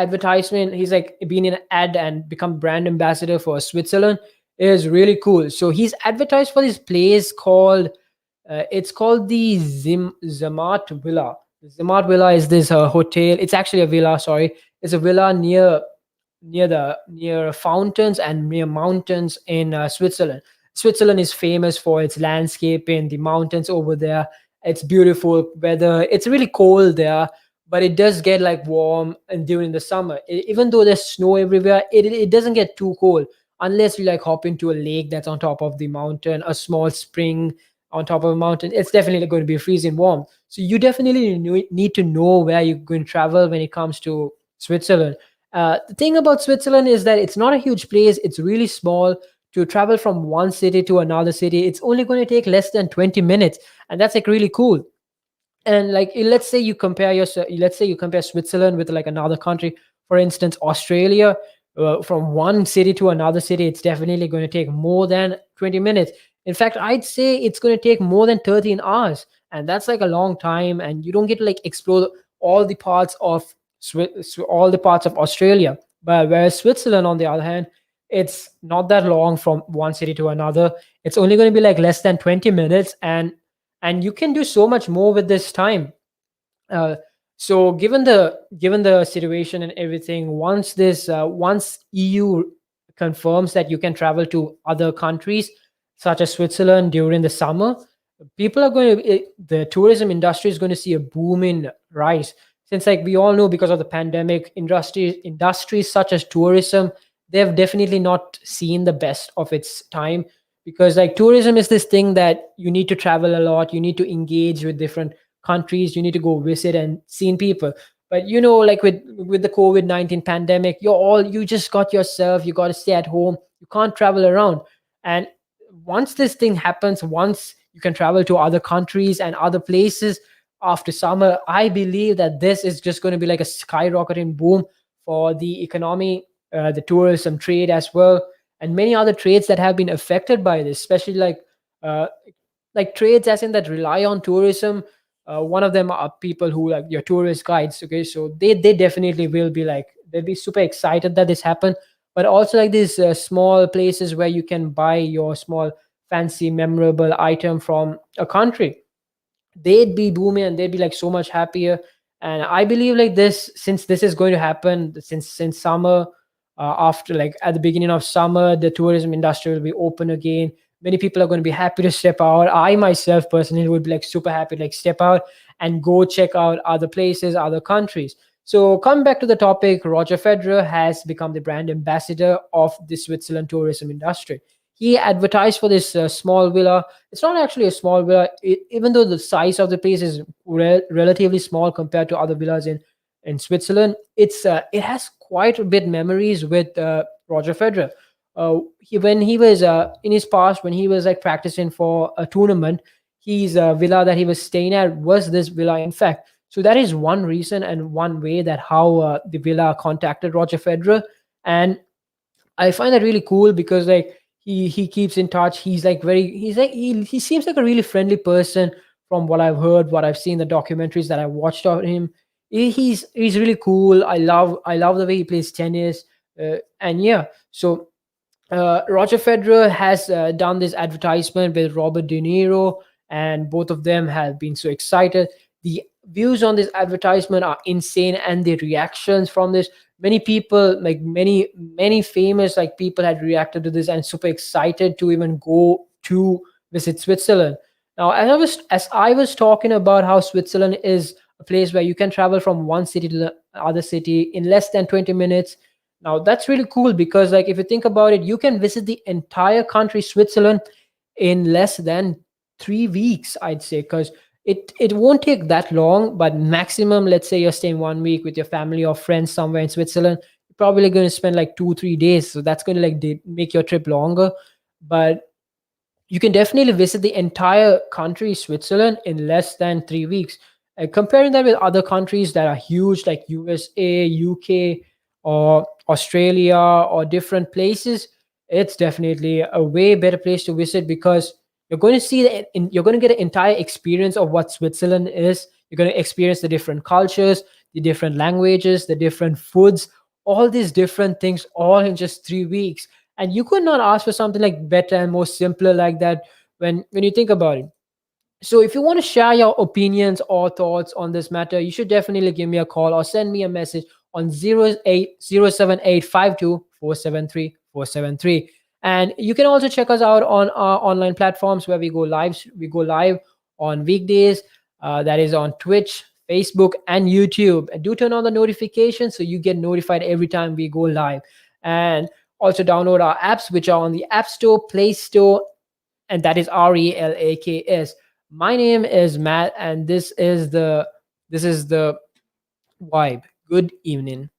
been in an ad and become brand ambassador for Switzerland is really cool. So he's advertised for this place called it's called the Zermatt Villa. The Zermatt Villa is this hotel. It's actually a villa. Sorry, it's a villa near fountains and near mountains in Switzerland. Switzerland is famous for its landscaping, the mountains over there. It's beautiful weather. It's really cold there, but it does get like warm and during the summer. Even though there's snow everywhere, it doesn't get too cold unless you like hop into a lake that's on top of the mountain, a small spring on top of a mountain. It's definitely going to be freezing warm. So you definitely need to know where you're going to travel when it comes to Switzerland. The thing about Switzerland is that it's not a huge place. It's really small. To travel from one city to another city, it's only going to take less than 20 minutes, and that's like really cool. And like let's say you compare Switzerland with like another country, for instance Australia. From one city to another city, it's definitely going to take more than 20 minutes. In fact, I'd say it's going to take more than 13 hours, and that's like a long time, and you don't get to like explore all the parts of all the parts of Australia. But whereas Switzerland, on the other hand, it's not that long from one city to another. It's only going to be like less than 20 minutes, and you can do so much more with this time. So given the situation and everything, once EU confirms that you can travel to other countries such as Switzerland during the summer, the tourism industry is going to see a boom in rise. since like we all know, because of the pandemic, industries such as tourism, they've definitely not seen the best of its time, because like tourism is this thing that you need to travel a lot, you need to engage with different countries, you need to go visit and see people. But like with the COVID-19 pandemic, you just got yourself, you got to stay at home, you can't travel around. And once this thing happens, once you can travel to other countries and other places after summer, I believe that this is just going to be like a skyrocketing boom for the economy, the tourism trade as well, and many other trades that have been affected by this, especially uh, like trades as in that rely on tourism. One of them are people who like your tourist guides. Okay, so they definitely will be like, they'll be super excited that this happened. But also like these small places where you can buy your small fancy memorable item from a country, they'd be booming and they'd be like so much happier. And I believe like this, since this is going to happen since summer, after like at the beginning of summer, the tourism industry will be open again. Many people are going to be happy to step out. I myself personally would be like super happy to like step out and go check out other places, other countries. So coming back to the topic, Roger Federer has become the brand ambassador of the Switzerland tourism industry. He advertised for this small villa. It's not actually a small villa, even though the size of the place is relatively small compared to other villas in Switzerland. It has quite a bit memories with Roger Federer. When he was in his past, when he was like practicing for a tournament, his villa that he was staying at was this villa, in fact. So that is one reason and one way that how the villa contacted Roger Federer. And I find that really cool because like he keeps in touch. He seems like a really friendly person from what I've heard, what I've seen, the documentaries that I watched of him. He's really cool. I love the way he plays tennis. And yeah, so Roger Federer has done this advertisement with Robert De Niro, and both of them have been so excited. The views on this advertisement are insane, and the reactions from this, many people, like many famous like people, had reacted to this and super excited to even go to visit Switzerland. Now, as I was talking about how Switzerland is a place where you can travel from one city to the other city in less than 20 minutes. Now that's really cool because like if you think about it, you can visit the entire country Switzerland in less than 3 weeks, I'd say, because it won't take that long, but maximum, let's say you're staying 1 week with your family or friends somewhere in Switzerland, you're probably going to spend like 2-3 days. So that's going to like make your trip longer. But you can definitely visit the entire country Switzerland in less than 3 weeks. Comparing that with other countries that are huge like USA, UK, or Australia, or different places, it's definitely a way better place to visit because you're going to see you're going to get an entire experience of what Switzerland is. You're going to experience the different cultures, the different languages, the different foods, all these different things, all in just 3 weeks. And you could not ask for something like better and more simpler like that when you think about it. So if you want to share your opinions or thoughts on this matter, you should definitely give me a call or send me a message on 0807852473473. And you can also check us out on our online platforms where we go live. We go live on weekdays. That is on Twitch, Facebook, and YouTube. And do turn on the notifications so you get notified every time we go live. And also download our apps, which are on the App Store, Play Store, and that is RELAKS. My name is Matt, and this is the vibe. Good evening.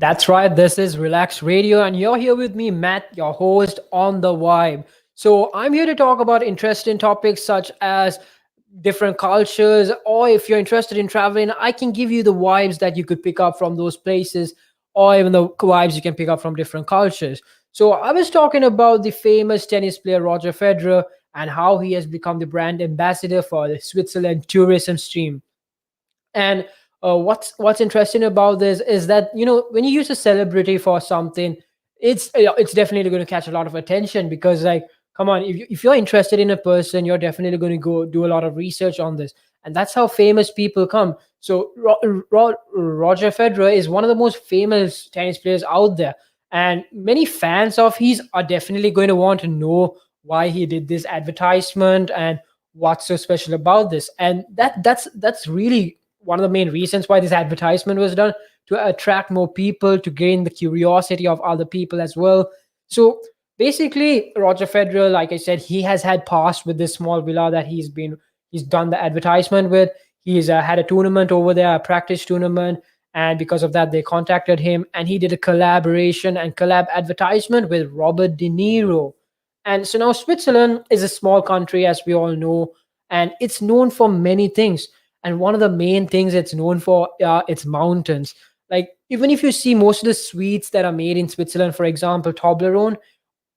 That's right. This is Relax Radio, and you're here with me, Matt, your host on the Vibe. So, I'm here to talk about interesting topics such as different cultures, or if you're interested in traveling, I can give you the vibes that you could pick up from those places, or even the vibes you can pick up from different cultures. So, I was talking about the famous tennis player Roger Federer and how he has become the brand ambassador for the Switzerland tourism stream. And what's interesting about this is that when you use a celebrity for something, it's definitely going to catch a lot of attention because like come on, if you're interested in a person, you're definitely going to go do a lot of research on this, and that's how famous people come. So Roger Federer is one of the most famous tennis players out there, and many fans of his are definitely going to want to know why he did this advertisement and what's so special about this. And that's really one of the main reasons why this advertisement was done, to attract more people, to gain the curiosity of other people as well. So basically, Roger Federer, like I said, he has had past with this small villa that he's done the advertisement with. He's had a tournament over there, a practice tournament, and because of that, they contacted him, and he did a collaboration and collab advertisement with Robert De Niro. And so now Switzerland is a small country, as we all know, and it's known for many things. And one of the main things it's known for are its mountains. Like even if you see most of the sweets that are made in Switzerland, for example, Toblerone,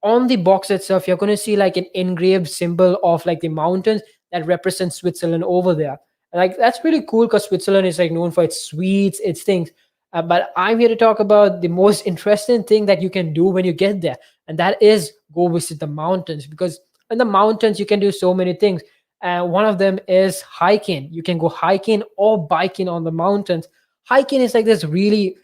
on the box itself, you're going to see like an engraved symbol of like the mountains that represent Switzerland over there. And like that's really cool because Switzerland is like known for its sweets, its things. But I'm here to talk about the most interesting thing that you can do when you get there, and that is go visit the mountains, because in the mountains you can do so many things. One of them is hiking. You can go hiking or biking on the mountains. Hiking is like this really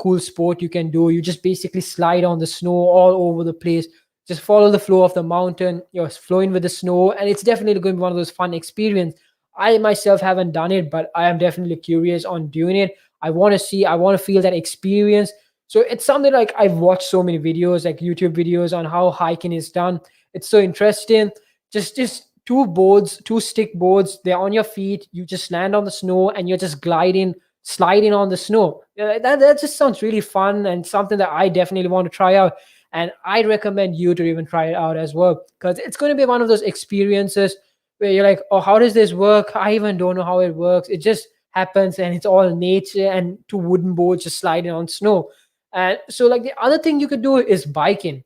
cool sport you can do. You just basically slide on the snow all over the place. Just follow the flow of the mountain. You're flowing with the snow, and it's definitely going to be one of those fun experience. I myself haven't done it, but I am definitely curious on doing it. I want to see, I want to feel that experience. So it's something like I've watched so many videos, like YouTube videos on how hiking is done. It's so interesting. Just two boards, two stick boards, they're on your feet. You just land on the snow and you're just gliding, sliding on the snow. Yeah, that just sounds really fun and something that I definitely want to try out. And I'd recommend you to even try it out as well, because it's going to be one of those experiences where you're like, oh, how does this work? I even don't know how it works. It just happens, and it's all nature and two wooden boards just sliding on snow. And so, like, the other thing you could do is biking.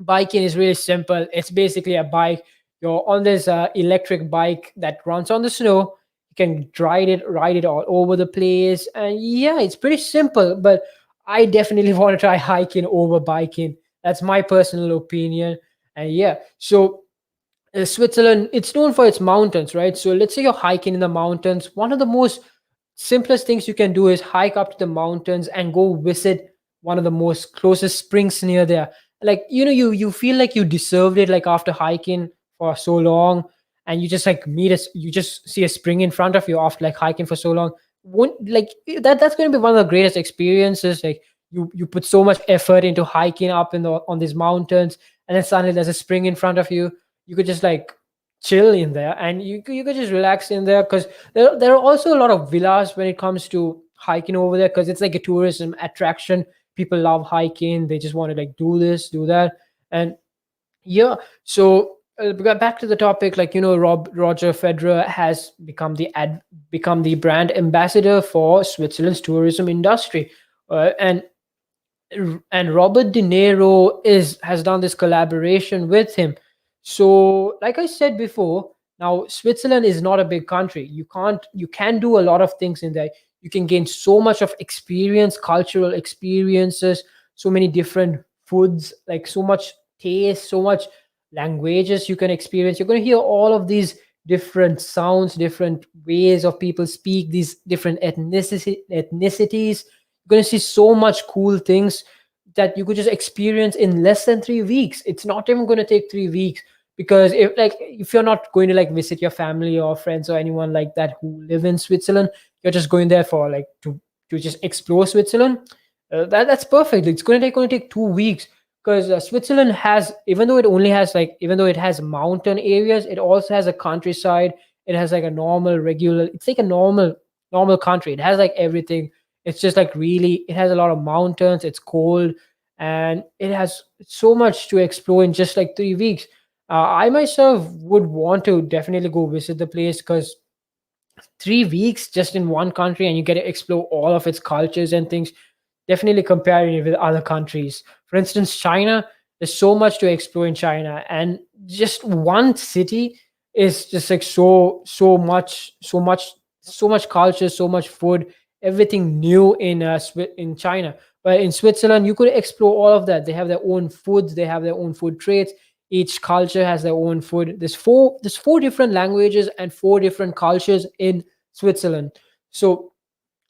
Biking is really simple. It's basically a bike. You're on this electric bike that runs on the snow. You can ride it all over the place, and yeah, it's pretty simple. But I definitely want to try hiking over biking. That's my personal opinion. And yeah, so Switzerland, it's known for its mountains, right? So let's say you're hiking in the mountains. One of the most simplest things you can do is hike up to the mountains and go visit one of the most closest springs near there. Like you feel like you deserved it, like after hiking for so long, and you just like you just see a spring in front of you after like hiking for so long. Won't like that's going to be one of the greatest experiences. Like you put so much effort into hiking up in the on these mountains, and then suddenly there's a spring in front of you. You could just like chill in there, and you could just relax in there, because there are also a lot of villas when it comes to hiking over there, because it's like a tourism attraction. People love hiking. They just want to like do this, do that. And yeah, so back to the topic, like Roger Federer has become the brand ambassador for Switzerland's tourism industry. And Robert De Niro is has done this collaboration with him. So, like I said before, now Switzerland is not a big country. You can do a lot of things in there. You can gain so much of experience, cultural experiences, so many different foods, like so much taste, so much languages you can experience. You're going to hear all of these different sounds, different ways of people speak, these different ethnicities. You're going to see so much cool things that you could just experience in less than 3 weeks. It's not even going to take 3 weeks, because if you're not going to like visit your family or friends or anyone like that who live in Switzerland, you're just going there for like to just explore Switzerland. That's perfect. It's going to take 2 weeks, because Switzerland has, even though it has mountain areas, it also has a countryside. It has like a normal regular. It's like a normal country. It has like everything. It's just like really, it has a lot of mountains, it's cold, and it has so much to explore in just like 3 weeks. I myself would want to definitely go visit the place because 3 weeks just in one country and you get to explore all of its cultures and things, definitely comparing it with other countries. For instance, China, there's so much to explore in China, and just one city is just like so much culture, so much food, everything new in in China. But in Switzerland, you could explore all of that. They have their own foods, they have their own food traits. Each culture has their own food. There's four different languages and four different cultures in Switzerland. So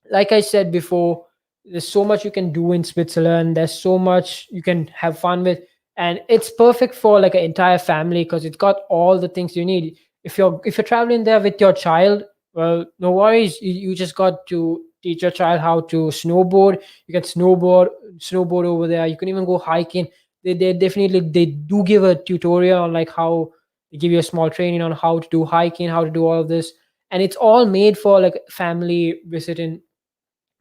like I said before, there's so much you can do in Switzerland. There's so much you can have fun with, and it's perfect for like an entire family because it's got all the things you need. If you're traveling there with your child, well, no worries. You just got to teach your child how to snowboard. You can snowboard over there. You can even go hiking. They definitely they do give a tutorial on like how they give you a small training on how to do hiking, how to do all of this, and it's all made for like family visiting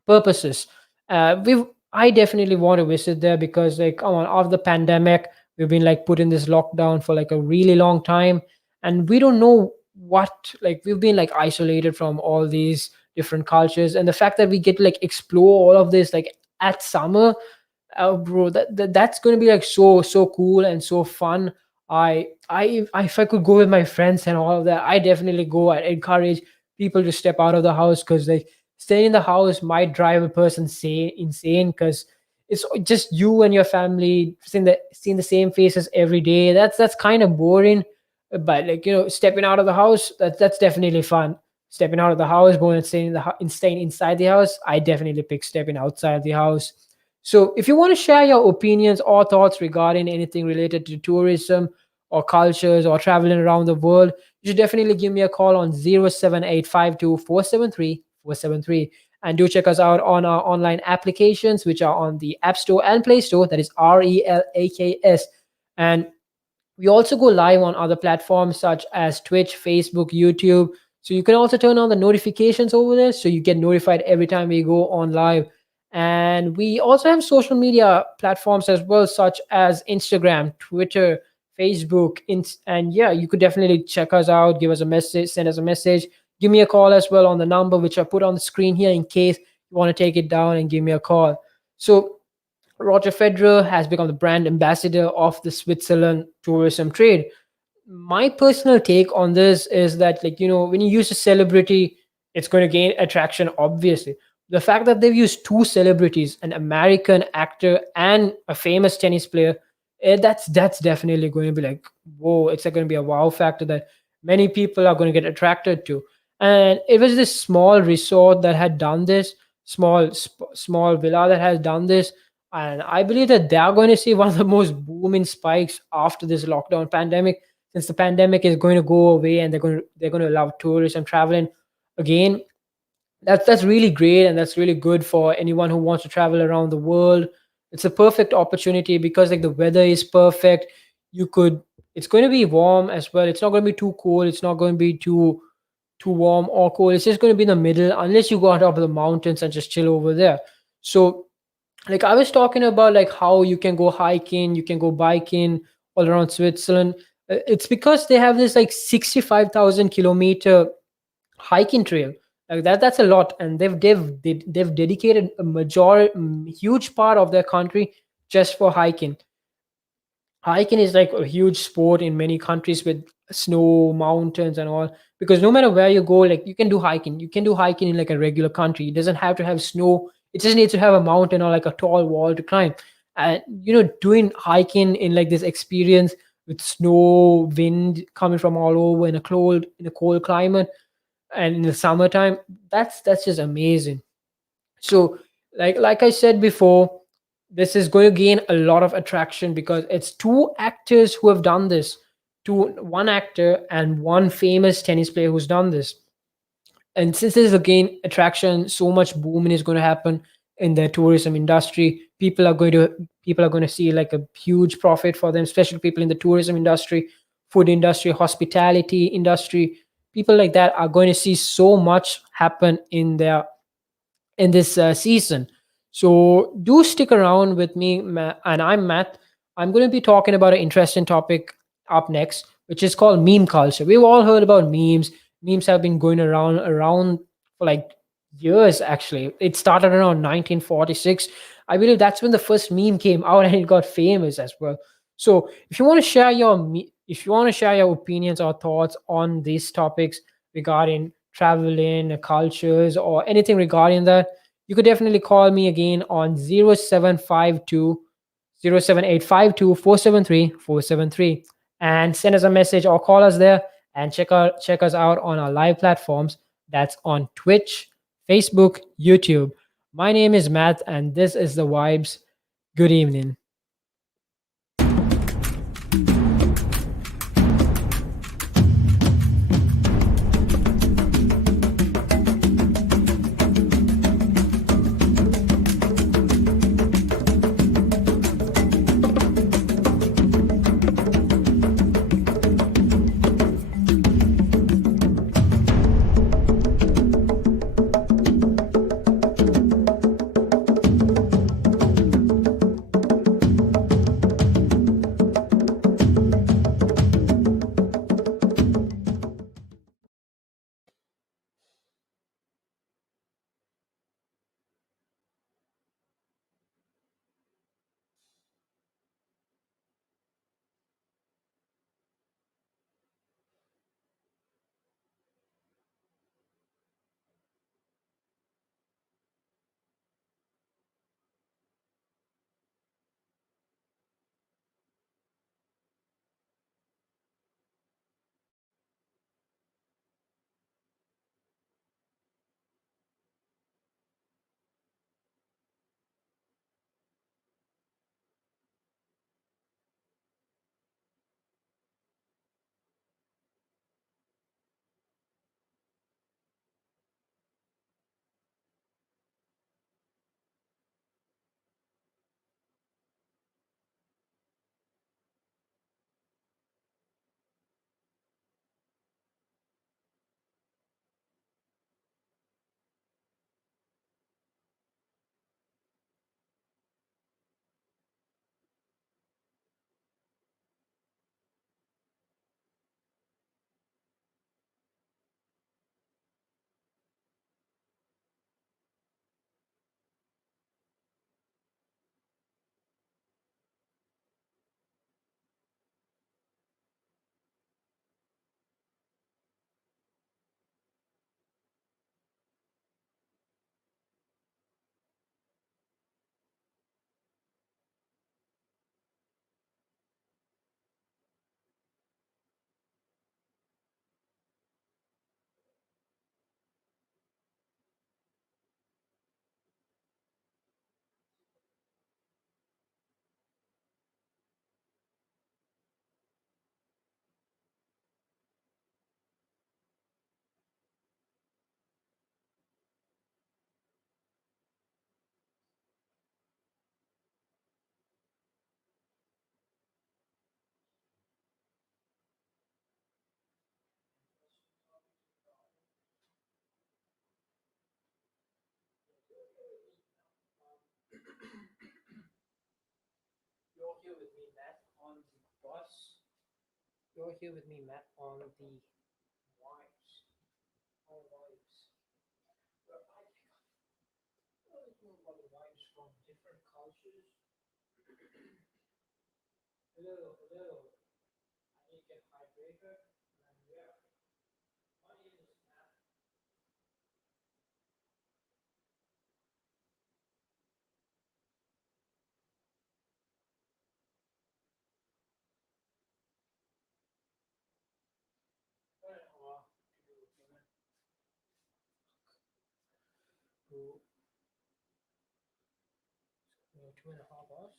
purposes. We I definitely want to visit there because like come on, after the pandemic, we've been like put in this lockdown for like a really long time, and we don't know what like we've been like isolated from all these different cultures, and the fact that we get to like explore all of this like at summer, bro, that's going to be like so cool and so fun. If I could go with my friends and all of that, I definitely go. I encourage people to step out of the house because like staying in the house might drive a person say insane because it's just you and your family seeing the same faces every day. That's kind of boring. But like stepping out of the house, that's definitely fun. Stepping out of the house, going and staying staying inside the house, I definitely pick stepping outside the house. So if you want to share your opinions or thoughts regarding anything related to tourism or cultures or traveling around the world, you should definitely give me a call on 07852 473 473. And do check us out on our online applications, which are on the App Store and Play Store. That is RELAKS. And we also go live on other platforms such as Twitch, Facebook, YouTube. So you can also turn on the notifications over there so you get notified every time we go on live. And we also have social media platforms as well, such as Instagram, Twitter, Facebook, and yeah, you could definitely check us out, give us a message, send us a message, give me a call as well on the number which I put on the screen here in case you want to take it down and give me a call. So Roger Federer has become the brand ambassador of the Switzerland tourism trade. My personal take on this is that like when you use a celebrity, it's going to gain attraction, obviously. The fact that they've used two celebrities, an American actor and a famous tennis player, that's definitely going to be like whoa. It's going to be a wow factor that many people are going to get attracted to. And it was this small resort that had done this, small villa that has done this. And I believe that they are going to see one of the most booming spikes after this lockdown pandemic, since the pandemic is going to go away and they're going to love tourism traveling again. That's really great, and that's really good for anyone who wants to travel around the world. It's a perfect opportunity because like the weather is perfect. You could It's going to be warm as well. It's not going to be too cold, it's not going to be too warm or cold. It's just going to be in the middle unless you go on top of the mountains and just chill over there. So like I was talking about like how you can go hiking, you can go biking all around Switzerland. It's because they have this like 65,000 kilometer hiking trail. Like that's a lot, and they've dedicated a huge part of their country just for hiking. Hiking is like a huge sport in many countries with snow, mountains, and all. Because no matter where you go, like you can do hiking. You can do hiking in like a regular country. It doesn't have to have snow. It just needs to have a mountain or like a tall wall to climb. And doing hiking in like this experience with snow, wind coming from all over in a cold climate and in the summertime, that's just amazing. So like I said before, this is going to gain a lot of attraction because it's two actors who have done this, one actor and one famous tennis player who's done this. And since there's again attraction, so much booming is going to happen in the tourism industry. People are going to see like a huge profit for them, especially people in the tourism industry, food industry, hospitality industry. People like that are going to see so much happen in their in this season. So do stick around with me, and I'm Matt. I'm going to be talking about an interesting topic up next, which is called meme culture. We've all heard about memes. Memes have been going around for like years. Actually, it started around 1946. I believe that's when the first meme came out, and it got famous as well. So if you want to share if you want to share your opinions or thoughts on these topics regarding traveling, cultures, or anything regarding that, you could definitely call me again on 0752 07852 and send us a message or call us there and check us out on our live platforms. That's on Twitch, Facebook, YouTube. My name is Matt, and this is the Vibes. Good evening. You're here with me, Matt, on the bus. You're here with me, Matt, on the Vibes. All Vibes. Where I always know about the vibes from different cultures. Hello, hello. I need to get hydrated. And yeah, my name is Matt. To 2.5 hours.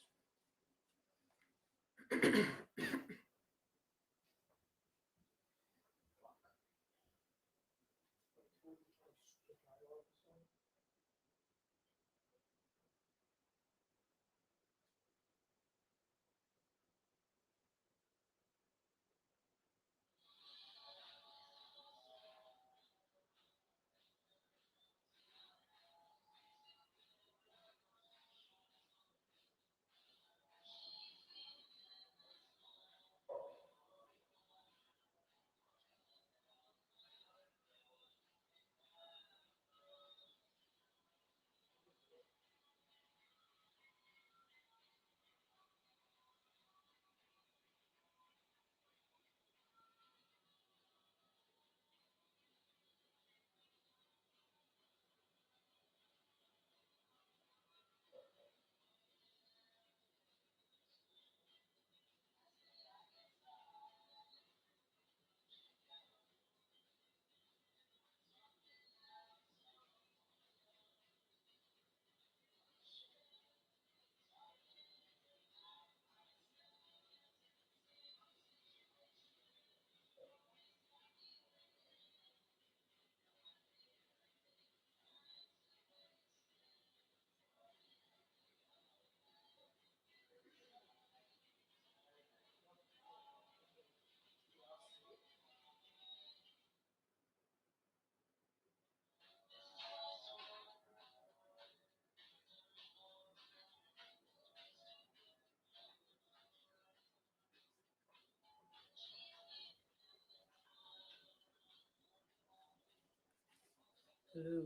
Hello.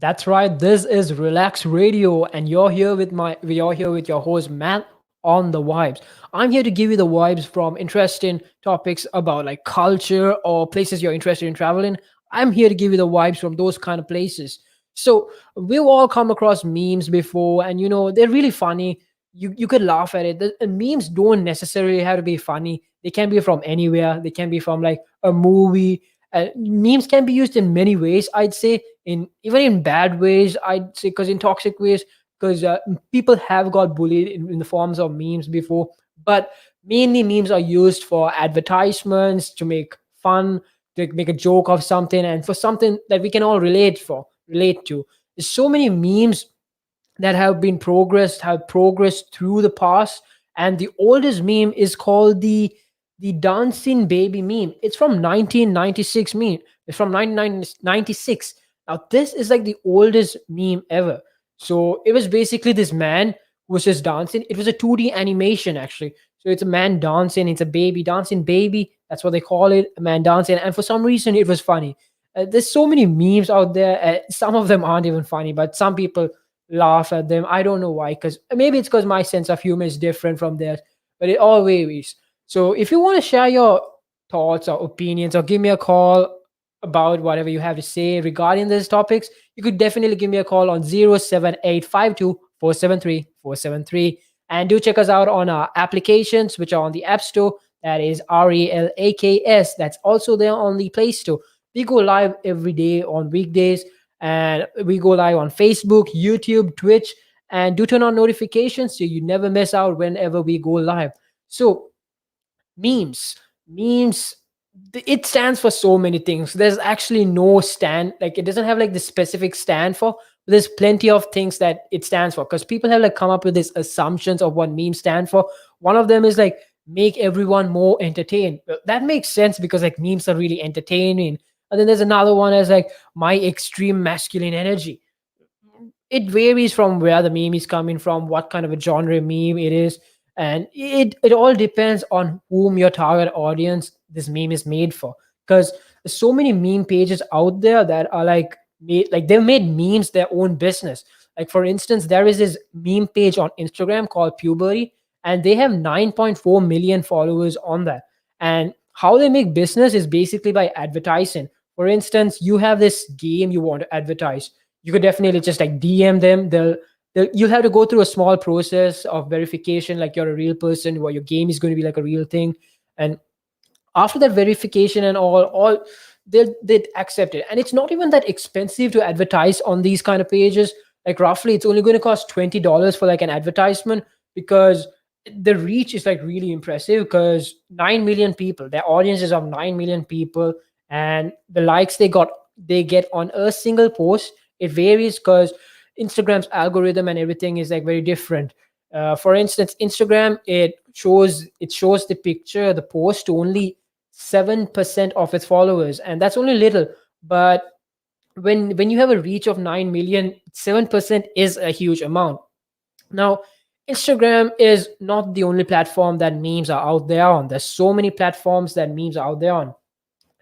That's right. This is Relax Radio, and you're here with your host Matt on the vibes. I'm here to give you the vibes from interesting topics about like culture or places you're interested in traveling. I'm here to give you the vibes from those kind of places. So we've all come across memes before, and they're really funny. You could laugh at it. And memes don't necessarily have to be funny. They can be from anywhere. They can be from like a movie. Memes can be used in many ways. I'd say in even in bad ways. I'd say because in toxic ways, because people have got bullied in the forms of memes before. But mainly memes are used for advertisements to make fun, to make a joke of something, and for something that we can all relate to. There's so many memes that have progressed through the past, and the oldest meme is called the dancing baby meme. It's from 1996 meme. It's from 1996. Now this is like the oldest meme ever. So it was basically this man who was just dancing. It was a 2D animation actually. So it's a man dancing, it's a baby dancing baby, that's what they call it, a man dancing, and for some reason it was funny. There's so many memes out there. Some of them aren't even funny, but some people laugh at them. I don't know why, because maybe it's because my sense of humor is different from theirs, but it all varies. So if you want to share your thoughts or opinions or give me a call about whatever you have to say regarding these topics, you could definitely give me a call on 07852 473 473. And do check us out on our applications, which are on the App Store. That is RELAKS. That's also there on the Play Store. We go live every day on weekdays, and we go live on Facebook, YouTube, Twitch, and do turn on notifications so you never miss out whenever we go live. So memes, it stands for so many things. There's actually no stand, like it doesn't have like the specific stand for, but there's plenty of things that it stands for, because people have like come up with these assumptions of what memes stand for. One of them is like make everyone more entertained. That makes sense because like memes are really entertaining. And then there's another one as like my extreme masculine energy. It varies from where the meme is coming from, what kind of a genre meme it is, and it all depends on whom your target audience this meme is made for. Because there's so many meme pages out there that are like they've made memes their own business. Like for instance, there is this meme page on Instagram called Puberty, and they have 9.4 million followers on that. And how they make business is basically by advertising. For instance, you have this game you want to advertise, you could definitely just like DM them. You'll have to go through a small process of verification, like you're a real person, where your game is going to be like a real thing. And after that verification and all they'd accept it. And it's not even that expensive to advertise on these kind of pages. Like roughly, it's only going to cost $20 for like an advertisement, because the reach is like really impressive. Because 9 million people, their audience is of 9 million people, and the likes they get on a single post, it varies because Instagram's algorithm and everything is like very different. For instance, Instagram, it shows the picture, the post to only 7% of its followers, and that's only little. But when you have a reach of 9 million, 7% is a huge amount. Now, Instagram is not the only platform that memes are out there on. There's so many platforms that memes are out there on.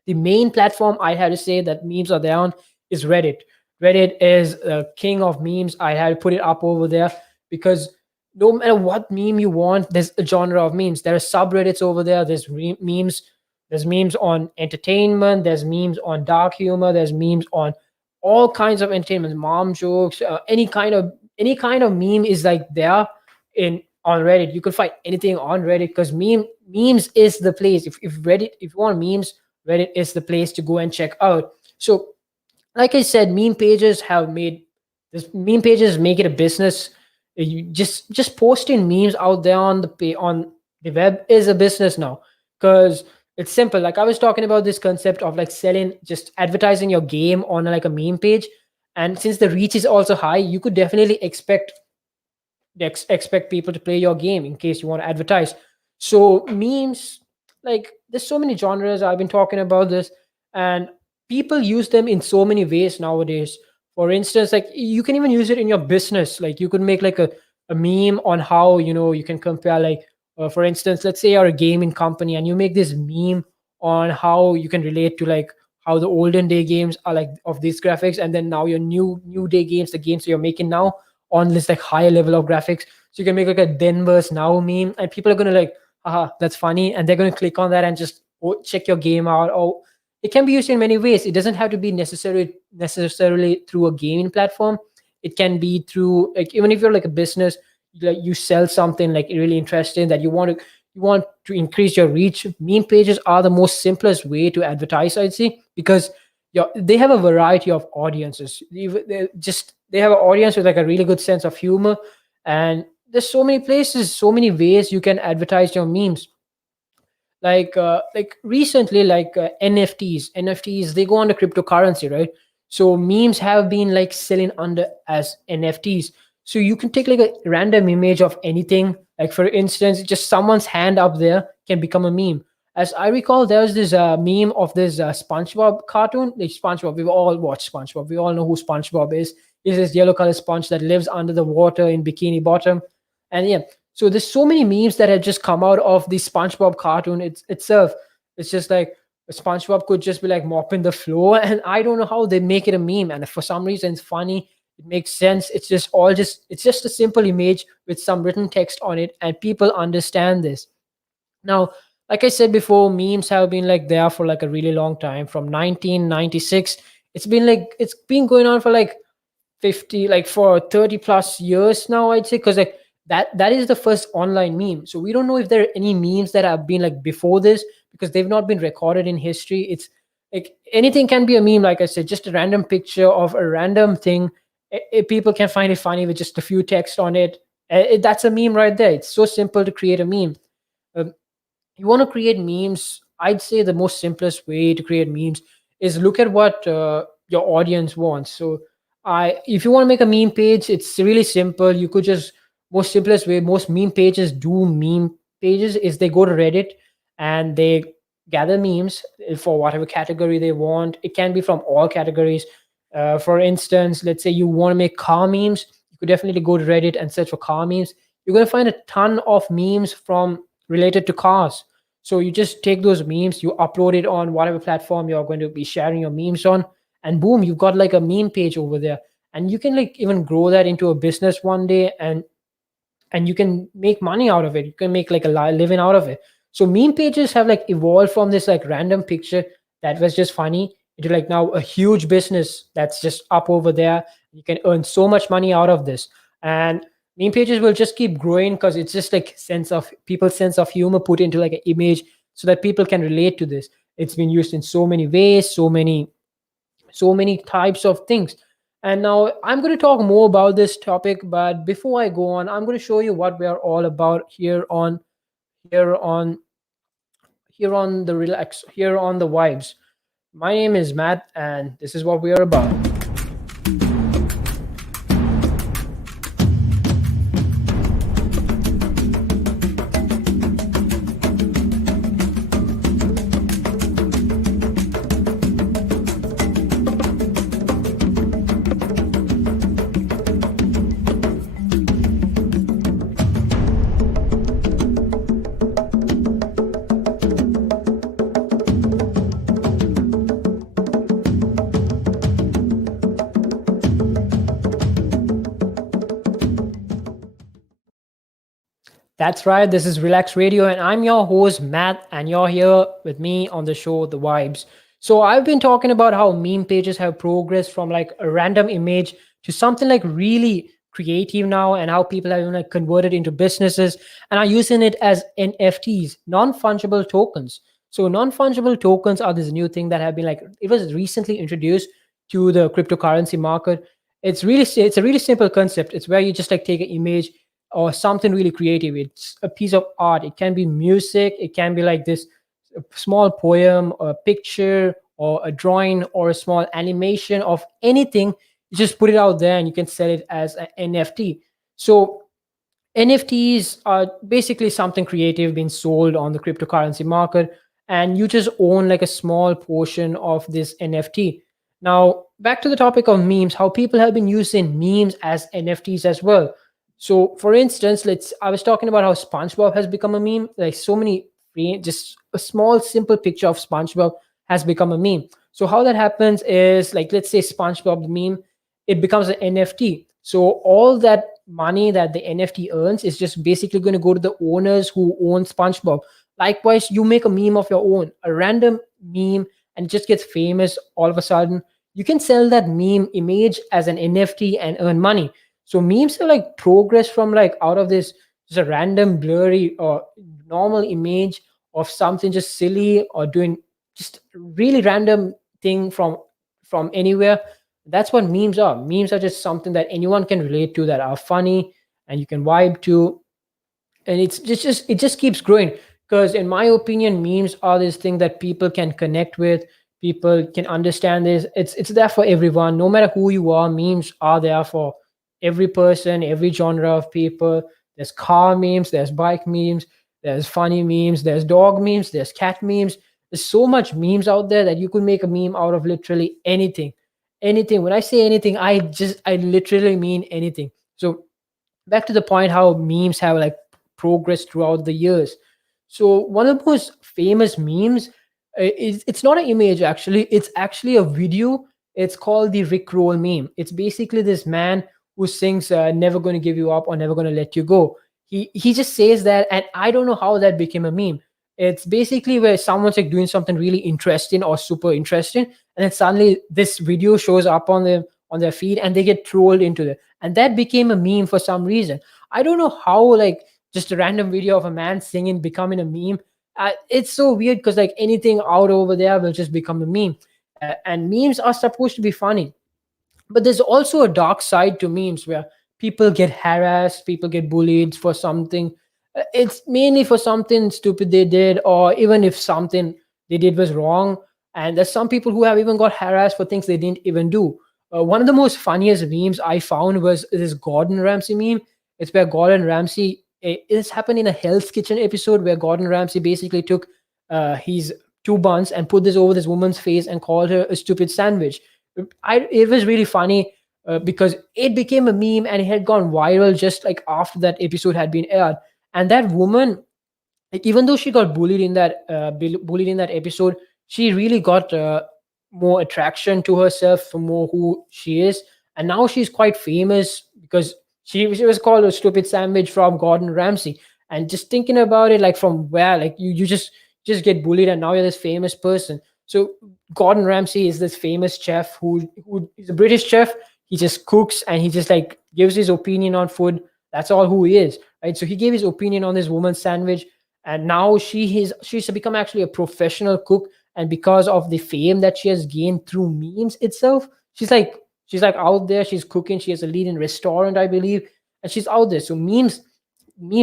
The main platform I had to say that memes are there on is Reddit. Reddit is a king of memes. I had to put it up over there because no matter what meme you want, there's a genre of memes. There are subreddits over there. There's memes. There's memes on entertainment. There's memes on dark humor. There's memes on all kinds of entertainment, mom jokes, any kind of meme is like there in on Reddit. You could find anything on Reddit because memes is the place. If you want memes, Reddit is the place to go and check out. So like I said, meme pages make it a business. You just posting memes out there on the web is a business now, because it's simple. Like I was talking about this concept of like selling, just advertising your game on like a meme page, and since the reach is also high, you could definitely expect people to play your game in case you want to advertise. So memes, like there's so many genres. I've been talking about this, and people use them in so many ways nowadays. For instance, like you can even use it in your business. Like you could make like a meme on how you can compare, like for instance, let's say you're a gaming company and you make this meme on how you can relate to like how the olden day games are like of these graphics, and then now your new day games, the games you're making now on this like higher level of graphics. So you can make like a Denver's now meme, and people are gonna like, haha, that's funny, and they're gonna click on that and just check your game out. Or it can be used in many ways. It doesn't have to be necessarily through a gaming platform. It can be through like, even if you're like a business, like you sell something like really interesting that you want to increase your reach. Meme pages are the most simplest way to advertise, I'd say, because they have a variety of audiences. They have an audience with like a really good sense of humor, and there's so many places, so many ways you can advertise your memes. Like recently, like nfts, they go on the cryptocurrency, right? So memes have been like selling under as nfts. So you can take like a random image of anything, like for instance, just someone's hand up there can become a meme. As I recall, there was this meme of this SpongeBob cartoon. Like SpongeBob, we've all watched SpongeBob, we all know who SpongeBob is. Is this yellow color sponge that lives under the water in Bikini Bottom. And yeah, so there's so many memes that have just come out of the SpongeBob cartoon itself. It's just like SpongeBob could just be like mopping the floor, and I don't know how they make it a meme. And for some reason, it's funny. It makes sense. It's just a simple image with some written text on it, and people understand this. Now, like I said before, memes have been like there for like a really long time. From 1996, it's been going on for like 50, like for 30 plus years now, I'd say, because like that is the first online meme. So we don't know if there are any memes that have been like before this, because they've not been recorded in history. It's like anything can be a meme, like I said, just a random picture of a random thing. People can find it funny with just a few text on it. That's a meme right there. It's so simple to create a meme. Um, you want to create memes, I'd say the most simplest way to create memes is look at what your audience wants. So I if you want to make a meme page, it's really simple. You could just, most simplest way most meme pages do meme pages is they go to Reddit and they gather memes for whatever category they want. It can be from all categories. For instance, let's say you want to make car memes, you could definitely go to Reddit and search for car memes. You're going to find a ton of memes from related to cars. So you just take those memes, you upload it on whatever platform you're going to be sharing your memes on, and boom, you've got like a meme page over there. And you can like even grow that into a business one day, and you can make money out of it. You can make like a living out of it. So meme pages have like evolved from this like random picture that was just funny into like now a huge business that's just up over there. You can earn so much money out of this. And meme pages will just keep growing because it's just like people's sense of humor put into like an image so that people can relate to this. It's been used in so many ways, so many types of things. And now I'm going to talk more about this topic, but before I go on, I'm going to show you what we are all about here on here on the vibes. My name is Matt, and this is what we are about. That's right. This is Relax Radio, and I'm your host, Matt, and you're here with me on the show, The Vibes. So, I've been talking about how meme pages have progressed from like a random image to something like really creative now, and how people have like converted into businesses and are using it as NFTs, non fungible tokens. So, non fungible tokens are this new thing that have been like, it was recently introduced to the cryptocurrency market. It's a really simple concept. It's where you just like take an image or something really creative. It's a piece of art. It can be music. It can be like this a small poem, or a picture, or a drawing, or a small animation of anything. You just put it out there and you can sell it as an NFT. So NFTs are basically something creative being sold on the cryptocurrency market, and you just own like a small portion of this NFT. Now, back to the topic of memes, how people have been using memes as NFTs as well. So, for instance, I was talking about how SpongeBob has become a meme. Like so many, just a small, simple picture of SpongeBob has become a meme. So how that happens is, like, let's say SpongeBob the meme, it becomes an NFT. So all that money that the NFT earns is just basically going to go to the owners who own SpongeBob. Likewise, you make a meme of your own, a random meme, and it just gets famous all of a sudden. You can sell that meme image as an NFT and earn money. So memes are like progress from like out of this just a random blurry or normal image of something just silly or doing just really random thing from anywhere. That's what memes are. Memes are just something that anyone can relate to, that are funny and you can vibe to, and it just keeps growing. Because in my opinion, memes are this thing that people can connect with, people can understand this. It's there for everyone, no matter who you are. Memes are there for every person, every genre of people. There's car memes, there's bike memes, there's funny memes, there's dog memes, there's cat memes. There's so much memes out there that you could make a meme out of literally anything. When I say anything, I literally mean anything. So back to the point, how memes have like progressed throughout the years. So one of the most famous memes is, it's not an image actually, it's actually a video. It's called the Rick Roll meme. It's basically this man who sings never gonna give you up or never gonna let you go. He just says that, and I don't know how that became a meme. It's basically where someone's like doing something really interesting or super interesting, and then suddenly this video shows up on their feed and they get trolled into it, and that became a meme for some reason. I don't know how, like, just a random video of a man singing becoming a meme. It's so weird because like anything out over there will just become a meme. And memes are supposed to be funny, but there's also a dark side to memes where people get harassed, people get bullied for something. It's mainly for something stupid they did, or even if something they did was wrong. And there's some people who have even got harassed for things they didn't even do. One of the most funniest memes I found was this Gordon Ramsay meme. It's where Gordon Ramsay, this happened in a Hell's Kitchen episode where Gordon Ramsay basically took his two buns and put this over this woman's face and called her a stupid sandwich. It was really funny because it became a meme and it had gone viral just like after that episode had been aired. And that woman, like, even though she got bullied in that episode, she really got more attraction to herself for more who she is, and now she's quite famous because she was called a stupid sandwich from Gordon Ramsay. And just thinking about it, like, from where, like, you just get bullied and now you're this famous person. So Gordon Ramsay is this famous chef who is a British chef. He just cooks and he just like gives his opinion on food. That's all who he is, right? So he gave his opinion on this woman's sandwich, and now she's become actually a professional cook. And because of the fame that she has gained through memes itself, she's like out there. She's cooking. She has a lead in restaurant, I believe, and she's out there. So memes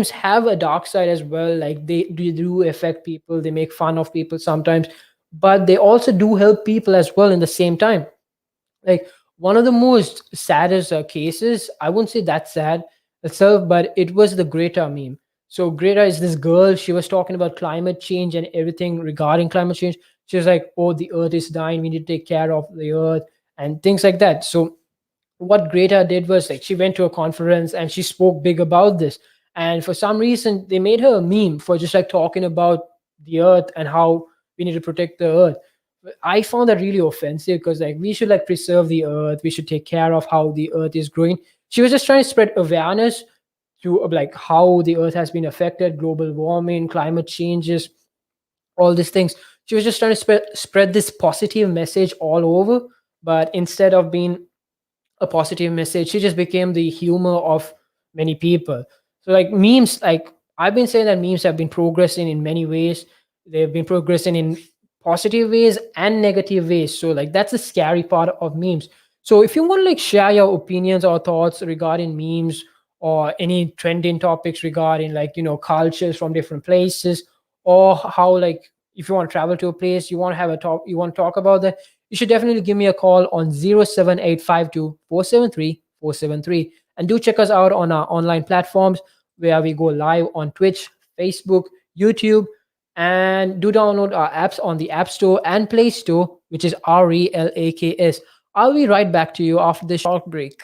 have a dark side as well. Like, they do affect people. They make fun of people sometimes, but they also do help people as well in the same time. Like, one of the most saddest cases, I wouldn't say that sad itself, but it was the Greta meme. So Greta is this girl. She was talking about climate change and everything regarding climate change. She was like, "Oh, the Earth is dying. We need to take care of the Earth," and things like that. So what Greta did was, like, she went to a conference and she spoke big about this. And for some reason, they made her a meme for just like talking about the Earth and how we need to protect the Earth. I found that really offensive because, like, we should like preserve the Earth. We should take care of how the Earth is growing. She was just trying to spread awareness to like how the Earth has been affected, global warming, climate changes, all these things. She was just trying to spread this positive message all over. But instead of being a positive message, she just became the humor of many people. So like memes, like, I've been saying that memes have been progressing in many ways. They've been progressing in positive ways and negative ways. So like that's the scary part of memes. So if you want to like share your opinions or thoughts regarding memes or any trending topics regarding, like, cultures from different places, or how, like, if you want to travel to a place, you want to have a talk, you want to talk about that, you should definitely give me a call on 07852 473 473. And do check us out on our online platforms where we go live on Twitch, Facebook, YouTube, and do download our apps on the App Store and Play Store, which is RELAKS. I'll be right back to you after this short break.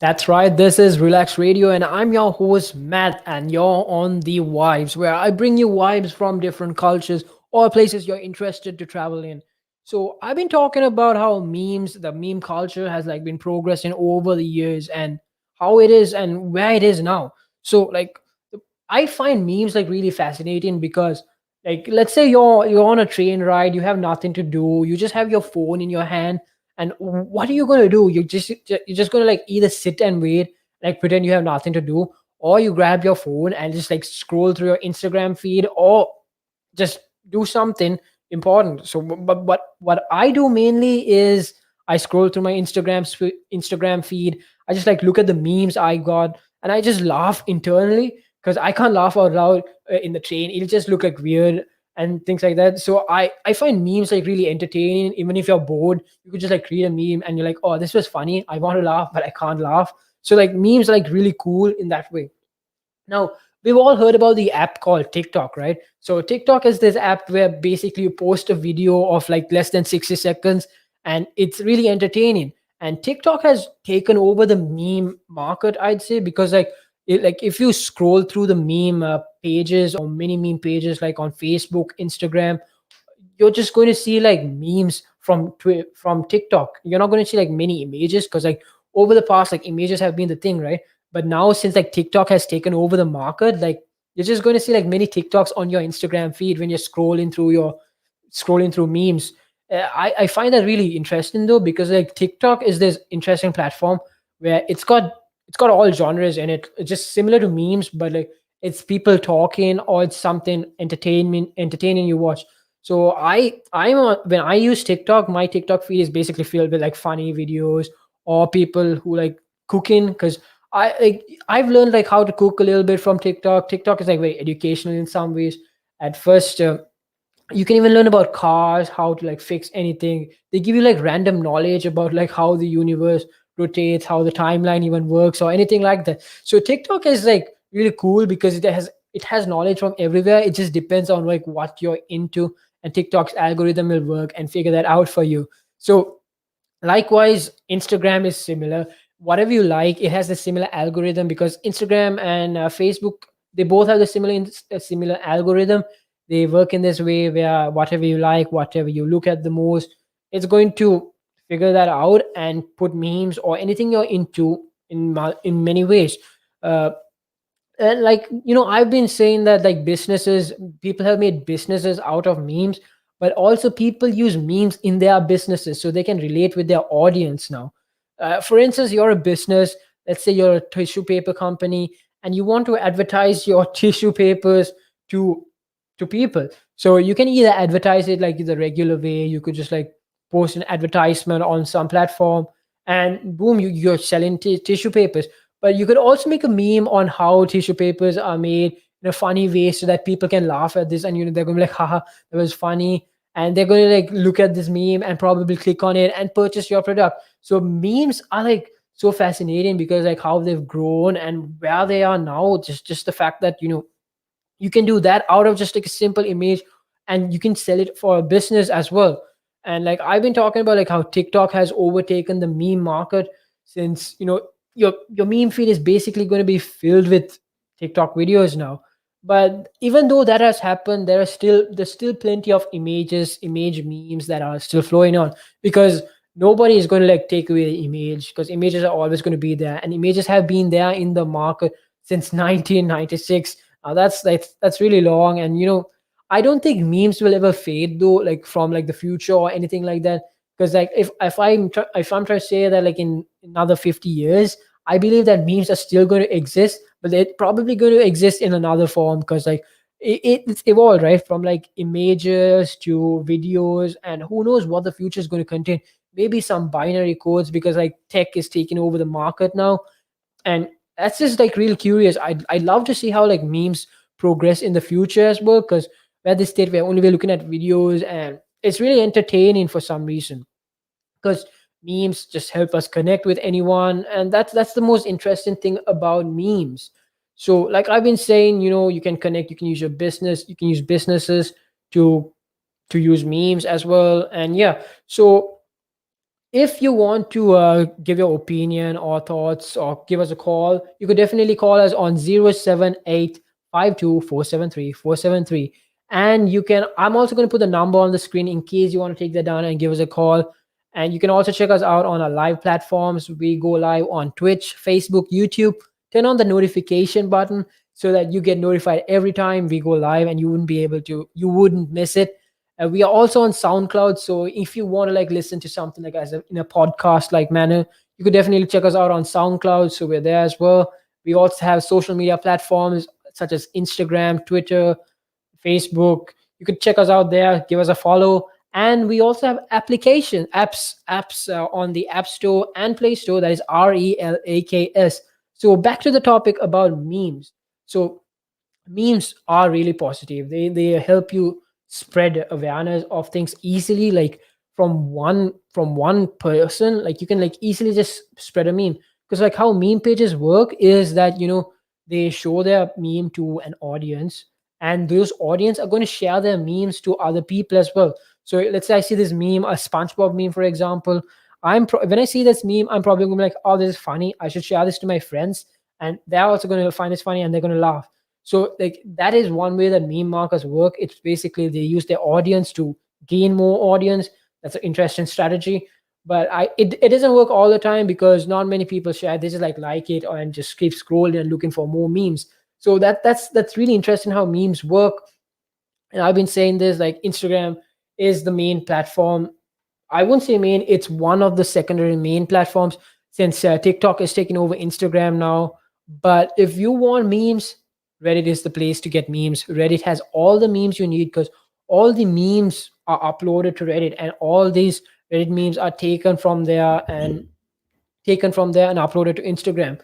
That's right. This is Relax Radio, and I'm your host, Matt, and you're on the Vibes, where I bring you vibes from different cultures or places you're interested to travel in. So, I've been talking about how memes, the meme culture, has like been progressing over the years and how it is and where it is now. So, I find memes like really fascinating because, like, let's say you're on a train ride, you have nothing to do, you just have your phone in your hand, and what are you going to do? You're just going to like either sit and wait, like pretend you have nothing to do, or you grab your phone and just like scroll through your Instagram feed, or just do something important. So but what I do mainly is I scroll through my Instagram feed. I just like look at the memes I got, and I just laugh internally because I can't laugh out loud in the train. It'll just look like weird and things like that. So I find memes like really entertaining. Even if you're bored, you could just like read a meme and you're like, oh, this was funny, I want to laugh but I can't laugh. So like memes are like really cool in that way. Now, we've all heard about the app called TikTok, right? So TikTok is this app where basically you post a video of like less than 60 seconds, and it's really entertaining. And TikTok has taken over the meme market, I'd say, because like if you scroll through the meme pages or mini meme pages like on Facebook, Instagram, you're just going to see like memes from TikTok. You're not going to see like many images because like over the past, like images have been the thing, right? But now since like TikTok has taken over the market, like you're just going to see like many TikToks on your Instagram feed when you're scrolling through memes. I find that really interesting though, because like TikTok is this interesting platform where it's got all genres in it. It's just similar to memes, but like it's people talking or it's something entertaining you watch. So when I use TikTok, my TikTok feed is basically filled with like funny videos or people who like cooking, because I've learned like how to cook a little bit from TikTok. TikTok is like very educational in some ways. At first, you can even learn about cars, how to like fix anything. They give you like random knowledge about like how the universe rotates, how the timeline even works, or anything like that. So TikTok is like really cool because it has knowledge from everywhere. It just depends on like what you're into, and TikTok's algorithm will work and figure that out for you. So likewise, Instagram is similar. Whatever you like, it has a similar algorithm because Instagram and Facebook, they both have the similar algorithm. They work in this way where whatever you like, whatever you look at the most, it's going to figure that out and put memes or anything you're into in many ways. Uh, and like I've been saying that like businesses, people have made businesses out of memes, but also people use memes in their businesses so they can relate with their audience now. For instance, you're a business, let's say you're a tissue paper company, and you want to advertise your tissue papers to people. So you can either advertise it like the regular way. You could just like post an advertisement on some platform, and boom, you're selling tissue papers. But you could also make a meme on how tissue papers are made in a funny way so that people can laugh at this, and they're going to be like, haha, that was funny. And they're going to like look at this meme and probably click on it and purchase your product. So memes are like so fascinating because like how they've grown and where they are now. Just the fact that you can do that out of just like a simple image, and you can sell it for a business as well. And like I've been talking about like how TikTok has overtaken the meme market, since your meme feed is basically going to be filled with TikTok videos now. But even though that has happened, there's still plenty of image memes that are still flowing on, because nobody is going to like take away the image, because images are always going to be there, and images have been there in the market since 1996. That's really long. And I don't think memes will ever fade though, like from like the future or anything like that. Because like if I'm trying to say that like in another 50 years, I believe that memes are still going to exist, but they're probably going to exist in another form, because like it's evolved, right, from like images to videos, and who knows what the future is going to contain. Maybe some binary codes, because like tech is taking over the market now. And that's just like real curious. I'd love to see how like memes progress in the future as well, because at this state we're looking at videos, and it's really entertaining for some reason, because memes just help us connect with anyone, and that's the most interesting thing about memes. So like I've been saying, you can connect, you can use your business, you can use businesses to use memes as well. And yeah, so If you want to give your opinion or thoughts or give us a call, you could definitely call us on 07852473473. And you can, I'm also going to put the number on the screen in case you want to take that down and give us a call. And you can also check us out on our live platforms. We go live on Twitch, Facebook, YouTube. Turn on the notification button so that you get notified every time we go live, and you wouldn't miss it. We are also on SoundCloud, so if you want to like listen to something like in a podcast like manner, you could definitely check us out on SoundCloud. So we're there as well. We also have social media platforms such as Instagram, Twitter, Facebook. You could check us out there, give us a follow, and we also have apps on the App Store and Play Store. That is RELAKS. So back to the topic about memes. So memes are really positive. They help you spread awareness of things easily, like from one person. Like you can like easily just spread a meme, because like how meme pages work is that they show their meme to an audience, and those audience are going to share their memes to other people as well. So let's say I see this meme, a SpongeBob meme for example. When I see this meme, I'm probably going to be like, oh, this is funny, I should share this to my friends, and they're also going to find this funny and they're going to laugh. So like that is one way that meme markers work. It's basically they use their audience to gain more audience. That's an interesting strategy. But it doesn't work all the time because not many people share. They just like it and just keep scrolling and looking for more memes. So that's really interesting how memes work. And I've been saying this, like Instagram is the main platform. I wouldn't say main, it's one of the secondary main platforms, since TikTok is taking over Instagram now. But if you want memes, Reddit is the place to get memes. Reddit has all the memes you need, because all the memes are uploaded to Reddit, and all these Reddit memes are taken from there and uploaded to Instagram.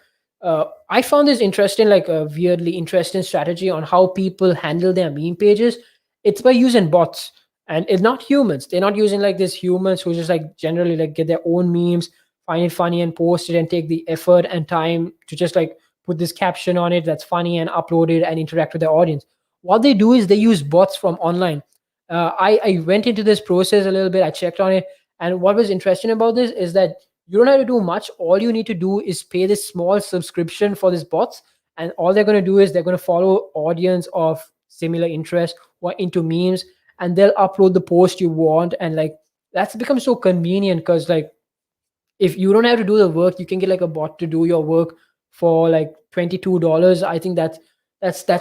I found this interesting, like a weirdly interesting strategy on how people handle their meme pages. It's by using bots, and it's not humans. They're not using like these humans who just like generally like get their own memes, find it funny and post it and take the effort and time to just like put this caption on it that's funny and upload it and interact with their audience. What they do is they use bots from online. I went into this process a little bit. I checked on it, and what was interesting about this is that you don't have to do much. All you need to do is pay this small subscription for this bots, and all they're going to do is they're going to follow audience of similar interest or into memes, and they'll upload the post you want. And like that's become so convenient, because like if you don't have to do the work, you can get like a bot to do your work for like $22. I think that's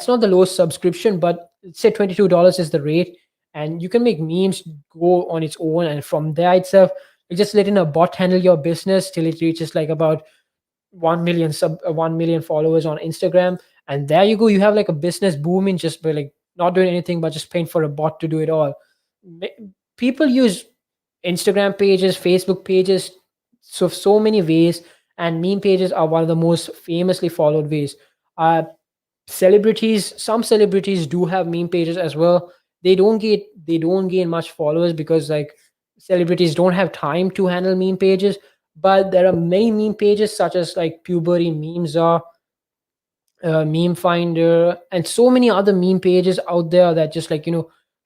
not the lowest subscription, but let's say $22 is the rate, and you can make memes go on its own. And from there itself, you just letting a bot handle your business till it reaches like about 1 million followers on Instagram. And there you go, you have like a business booming just by like not doing anything but just paying for a bot to do it all. Ma- People use Instagram pages, Facebook pages, so many ways, and meme pages are one of the most famously followed ways. Uh, some celebrities do have meme pages as well. They don't gain much followers because like celebrities don't have time to handle meme pages. But there are many meme pages such as like Puberty Memes are, Meme Finder, and so many other meme pages out there that just like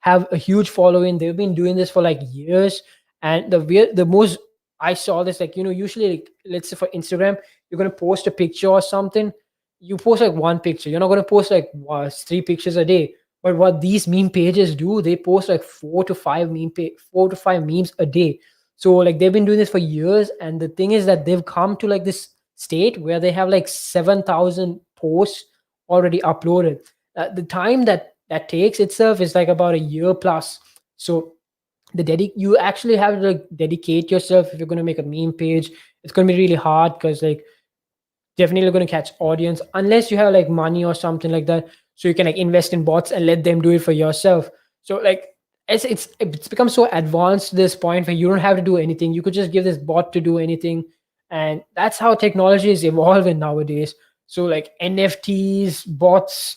have a huge following. They've been doing this for like years. And the most I saw this, like usually like, let's say for Instagram, you're gonna post a picture or something. You post like one picture. You're not gonna post like three pictures a day. But what these meme pages do, they post like four to five memes a day. So like they've been doing this for years, and the thing is that they've come to like this state where they have like 7,000 posts already uploaded. The time that takes itself is like about a year plus. So you actually have to like dedicate yourself if you're going to make a meme page. It's going to be really hard, because like definitely going to catch audience unless you have like money or something like that, so you can like invest in bots and let them do it for yourself. So like it's become so advanced to this point where you don't have to do anything. You could just give this bot to do anything. And that's how technology is evolving nowadays. So like NFTs, bots,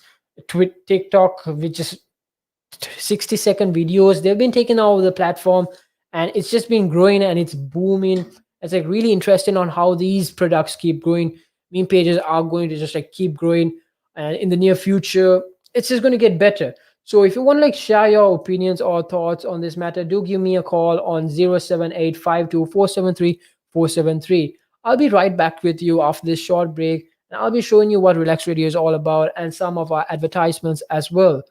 TikTok, which is 60-second videos, they've been taken over the platform, and it's just been growing and it's booming. It's like really interesting on how these products keep growing. Meme pages are going to just like keep growing, and in the near future it's just going to get better. So if you want to like share your opinions or thoughts on this matter, do give me a call on 07852473473. I'll be right back with you after this short break, and I'll be showing you what Relax Radio is all about and some of our advertisements as well.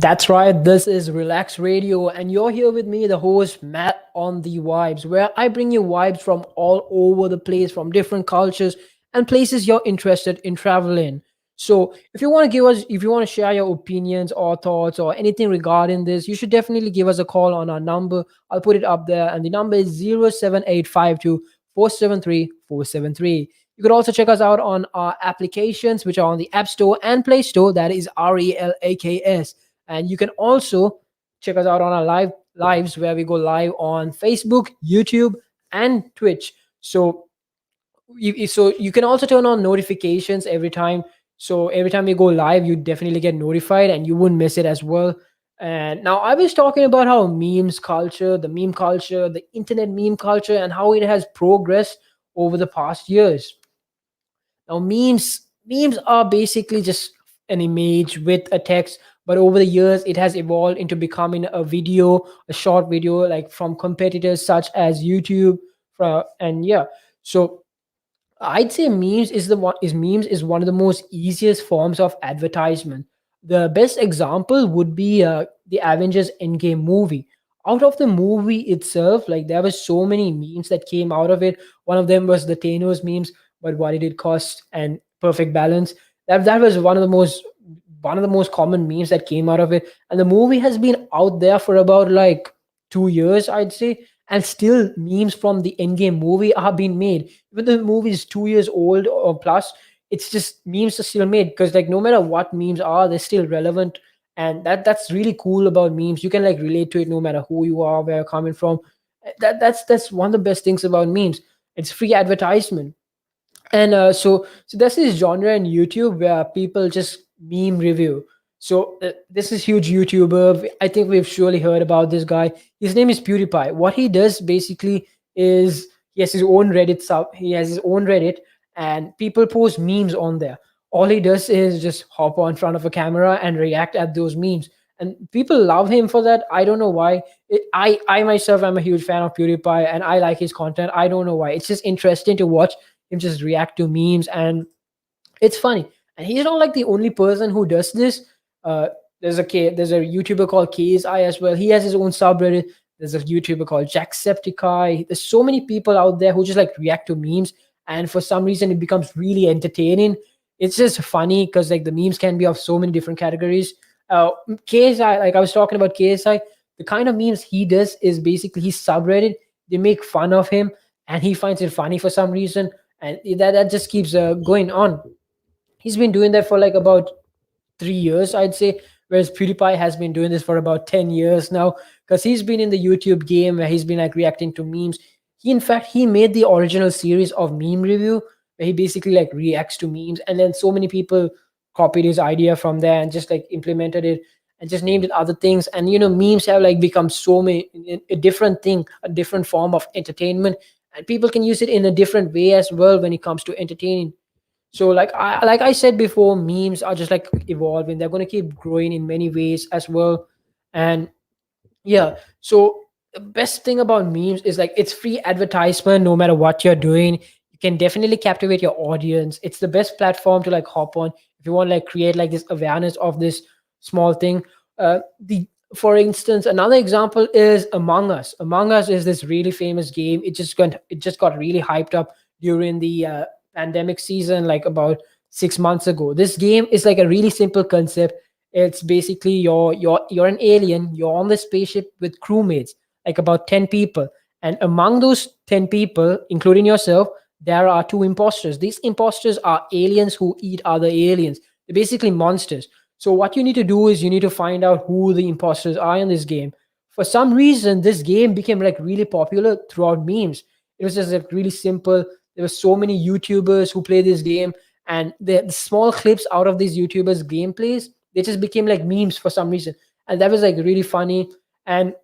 That's right. This is Relax Radio, and you're here with me, the host Matt on the Vibes, where I bring you vibes from all over the place, from different cultures and places you're interested in traveling. So, if you want to give us, if you want to share your opinions or thoughts or anything regarding this, you should definitely give us a call on our number. I'll put it up there, and the number is 07852 473 473. You could also check us out on our applications, which are on the App Store and Play Store. That is RELAKS. And you can also check us out on our lives where we go live on Facebook, YouTube, and Twitch. So you can also turn on notifications every time. So every time we go live, you definitely get notified and you wouldn't miss it as well. And now I was talking about how memes culture, the meme culture, the internet meme culture, and how it has progressed over the past years. Now memes are basically just an image with a text, but over the years it has evolved into becoming a video, a short video, like from competitors such as YouTube. And yeah, so I'd say memes is one of the most easiest forms of advertisement. The best example would be the Avengers Endgame movie. Out of the movie itself, like there were so many memes that came out of it. One of them was the Thanos memes, but what did it cost? And perfect balance. That was one of the most common memes that came out of it. And the movie has been out there for about like 2 years, I'd say, and still memes from the Endgame movie are being made. Even though the movie is 2 years old or plus, it's just memes are still made because like no matter what memes are, they're still relevant. And that's really cool about memes. You can like relate to it no matter who you are, where you're coming from. That's one of the best things about memes. It's free advertisement. And so there's this genre in YouTube where people just meme review. So this is huge YouTuber. I think we've surely heard about this guy. His name is PewDiePie. What he does basically is he has his own Reddit, and people post memes on there. All he does is just hop on front of a camera and react at those memes. And people love him for that. I don't know why. I myself am a huge fan of PewDiePie, and I like his content. I don't know why. It's just interesting to watch him just react to memes, and it's funny. And he's not like the only person who does this. uh there's a YouTuber called KSI as well. He has his own subreddit. There's a YouTuber called Jacksepticeye. There's so mani people out there who just like react to memes, and for some reason it becomes really entertaining. It's just funny because like the memes can be of so many different categories. KSI, like I was talking about KSI, the kind of memes he does is basically his subreddit. They make fun of him, and he finds it funny for some reason, and that just keeps going on. He's been doing that for like about 3 years, I'd say, whereas PewDiePie has been doing this for about 10 years now because he's been in the YouTube game where he's been like reacting to memes. In fact, he made the original series of meme review where he basically like reacts to memes, and then so many people copied his idea from there and just like implemented it and just named it other things. And memes have like become so many a different thing, a different form of entertainment, and people can use it in a different way as well when it comes to entertaining. So like I said before, memes are just like evolving. They're going to keep growing in many ways as well. And yeah, so the best thing about memes is like it's free advertisement no matter what you're doing. You can definitely captivate your audience. It's the best platform to like hop on if you want to like create like this awareness of this small thing. The For instance, another example is Among Us. Among Us is this really famous game. It just got really hyped up during the pandemic season, like about 6 months ago. This game is like a really simple concept. It's basically you're an alien. You're on this spaceship with crewmates, like about 10 people, and among those 10 people, including yourself, there are two imposters. These imposters are aliens who eat other aliens. They're basically monsters. So what you need to do is you need to find out who the imposters are in this game. For some reason, this game became like really popular throughout memes. It was just like really simple. There were so many YouTubers who play this game, and the small clips out of these YouTubers' gameplays, they just became like memes for some reason, and that was like really funny. And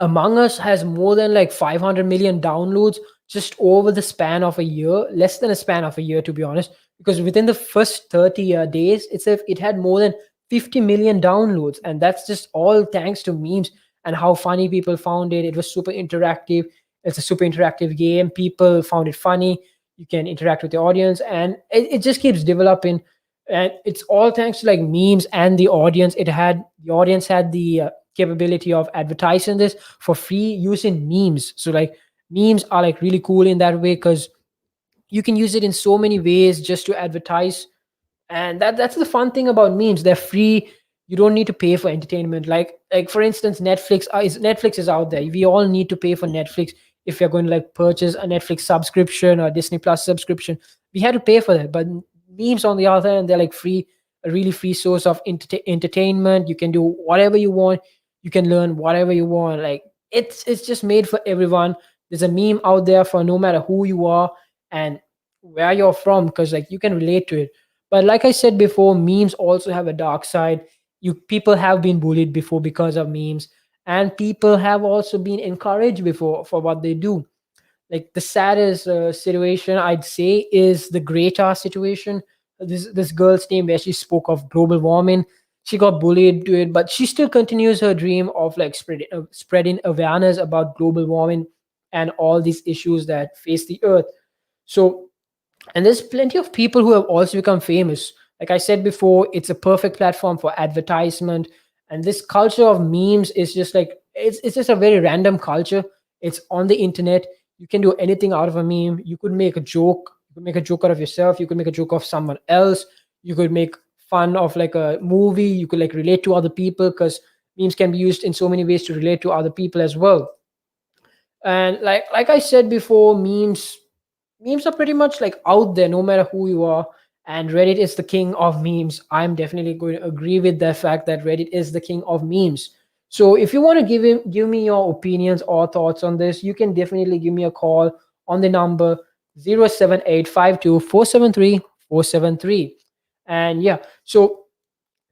Among Us has more than like 500 million downloads just over the span of a year, less than a span of a year, to be honest, because within the first 30 days itself, it had more than 50 million downloads. And that's just all thanks to memes and how funny people found it. It was super interactive. It's a super interactive game. People found it funny. You can interact with the audience, and it just keeps developing. and it's all thanks to like memes and the audience. The audience had the capability of advertising this for free using memes. So like memes are like really cool in that way because you can use it in so many ways just to advertise. And that's the fun thing about memes. They're free. You don't need to pay for entertainment. Like for instance, Netflix is out there. We all need to pay for Netflix. If you're going to like purchase a Netflix subscription or Disney Plus subscription, we had to pay for that. But memes on the other hand, they're like free, a really free source of entertainment. You can do whatever you want. You can learn whatever you want. Like it's just made for everyone. There's a meme out there for no matter who you are and where you're from, because like you can relate to it. But like I said before, memes also have a dark side. You People have been bullied before because of memes, and people have also been encouraged before for what they do. Like the saddest situation I'd say is the Greta situation. This girl's name where she spoke of global warming. She got bullied to it, but she still continues her dream of like spreading awareness about global warming and all these issues that face the earth. So, and there's plenty of people who have also become famous. Like I said before, it's a perfect platform for advertisement. And this culture of memes is just like it's just a very random culture. It's on the internet. You can do anything out of a meme. You could make a joke. You could make a joke out of yourself. You could make a joke of someone else. You could make fun of like a movie. You could like relate to other people, because memes can be used in so many ways to relate to other people as well. And like I said before, memes are pretty much like out there no matter who you are. And Reddit is the king of memes. I'm definitely going to agree with the fact that Reddit is the king of memes. So if you want to give me your opinions or thoughts on this, you can definitely give me a call on the number 07852 473 473. And yeah, so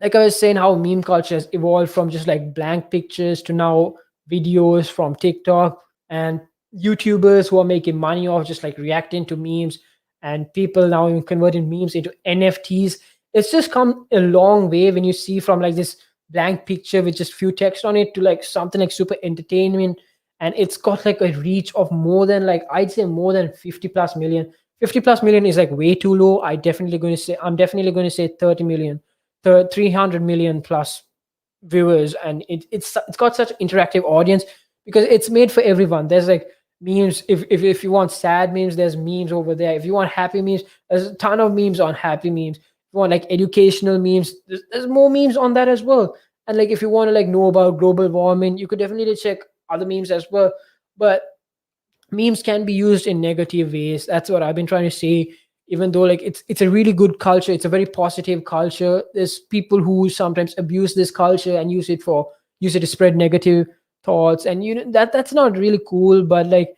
like I was saying, how meme culture has evolved from just like blank pictures to now videos from TikTok, and YouTubers who are making money off just like reacting to memes, and people now even converting memes into NFTs. It's just come a long way when you see from like this blank picture with just few text on it to like something like super entertainment. And it's got like a reach of more than, like, I'd say more than 50 plus million. 50 plus million is like way too low. I'm definitely going to say 30 million, 300 million plus viewers. And it's got such interactive audience because it's made for everyone. There's like memes. If you want sad memes, there's memes over there. If you want happy memes, there's a ton of memes on happy memes. If you want like educational memes, there's more memes on that as well. And like if you want to like know about global warming, you could definitely check other memes as well. But memes can be used in negative ways. That's what I've been trying to say. Even though like it's a really good culture, it's a very positive culture. There's people who sometimes abuse this culture and use it to spread negative thoughts, and that's not really cool. But like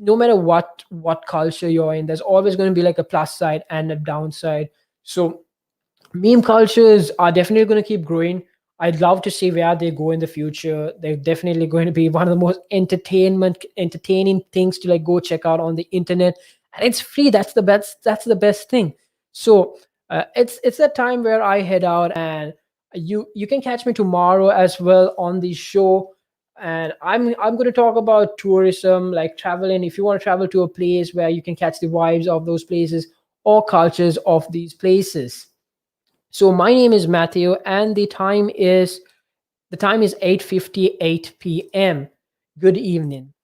no matter what culture you're in, there's always going to be like a plus side and a downside. So meme cultures are definitely going to keep growing. I'd love to see where they go in the future. They're definitely going to be one of the most entertaining things to like go check out on the internet, and it's free. That's the best thing. So it's that time where I head out, and you can catch me tomorrow as well on the show. And I'm going to talk about tourism, like traveling. If you want to travel to a place where you can catch the vibes of those places or cultures of these places. So my name is Matthew, and the time is 8:58 p.m. Good evening.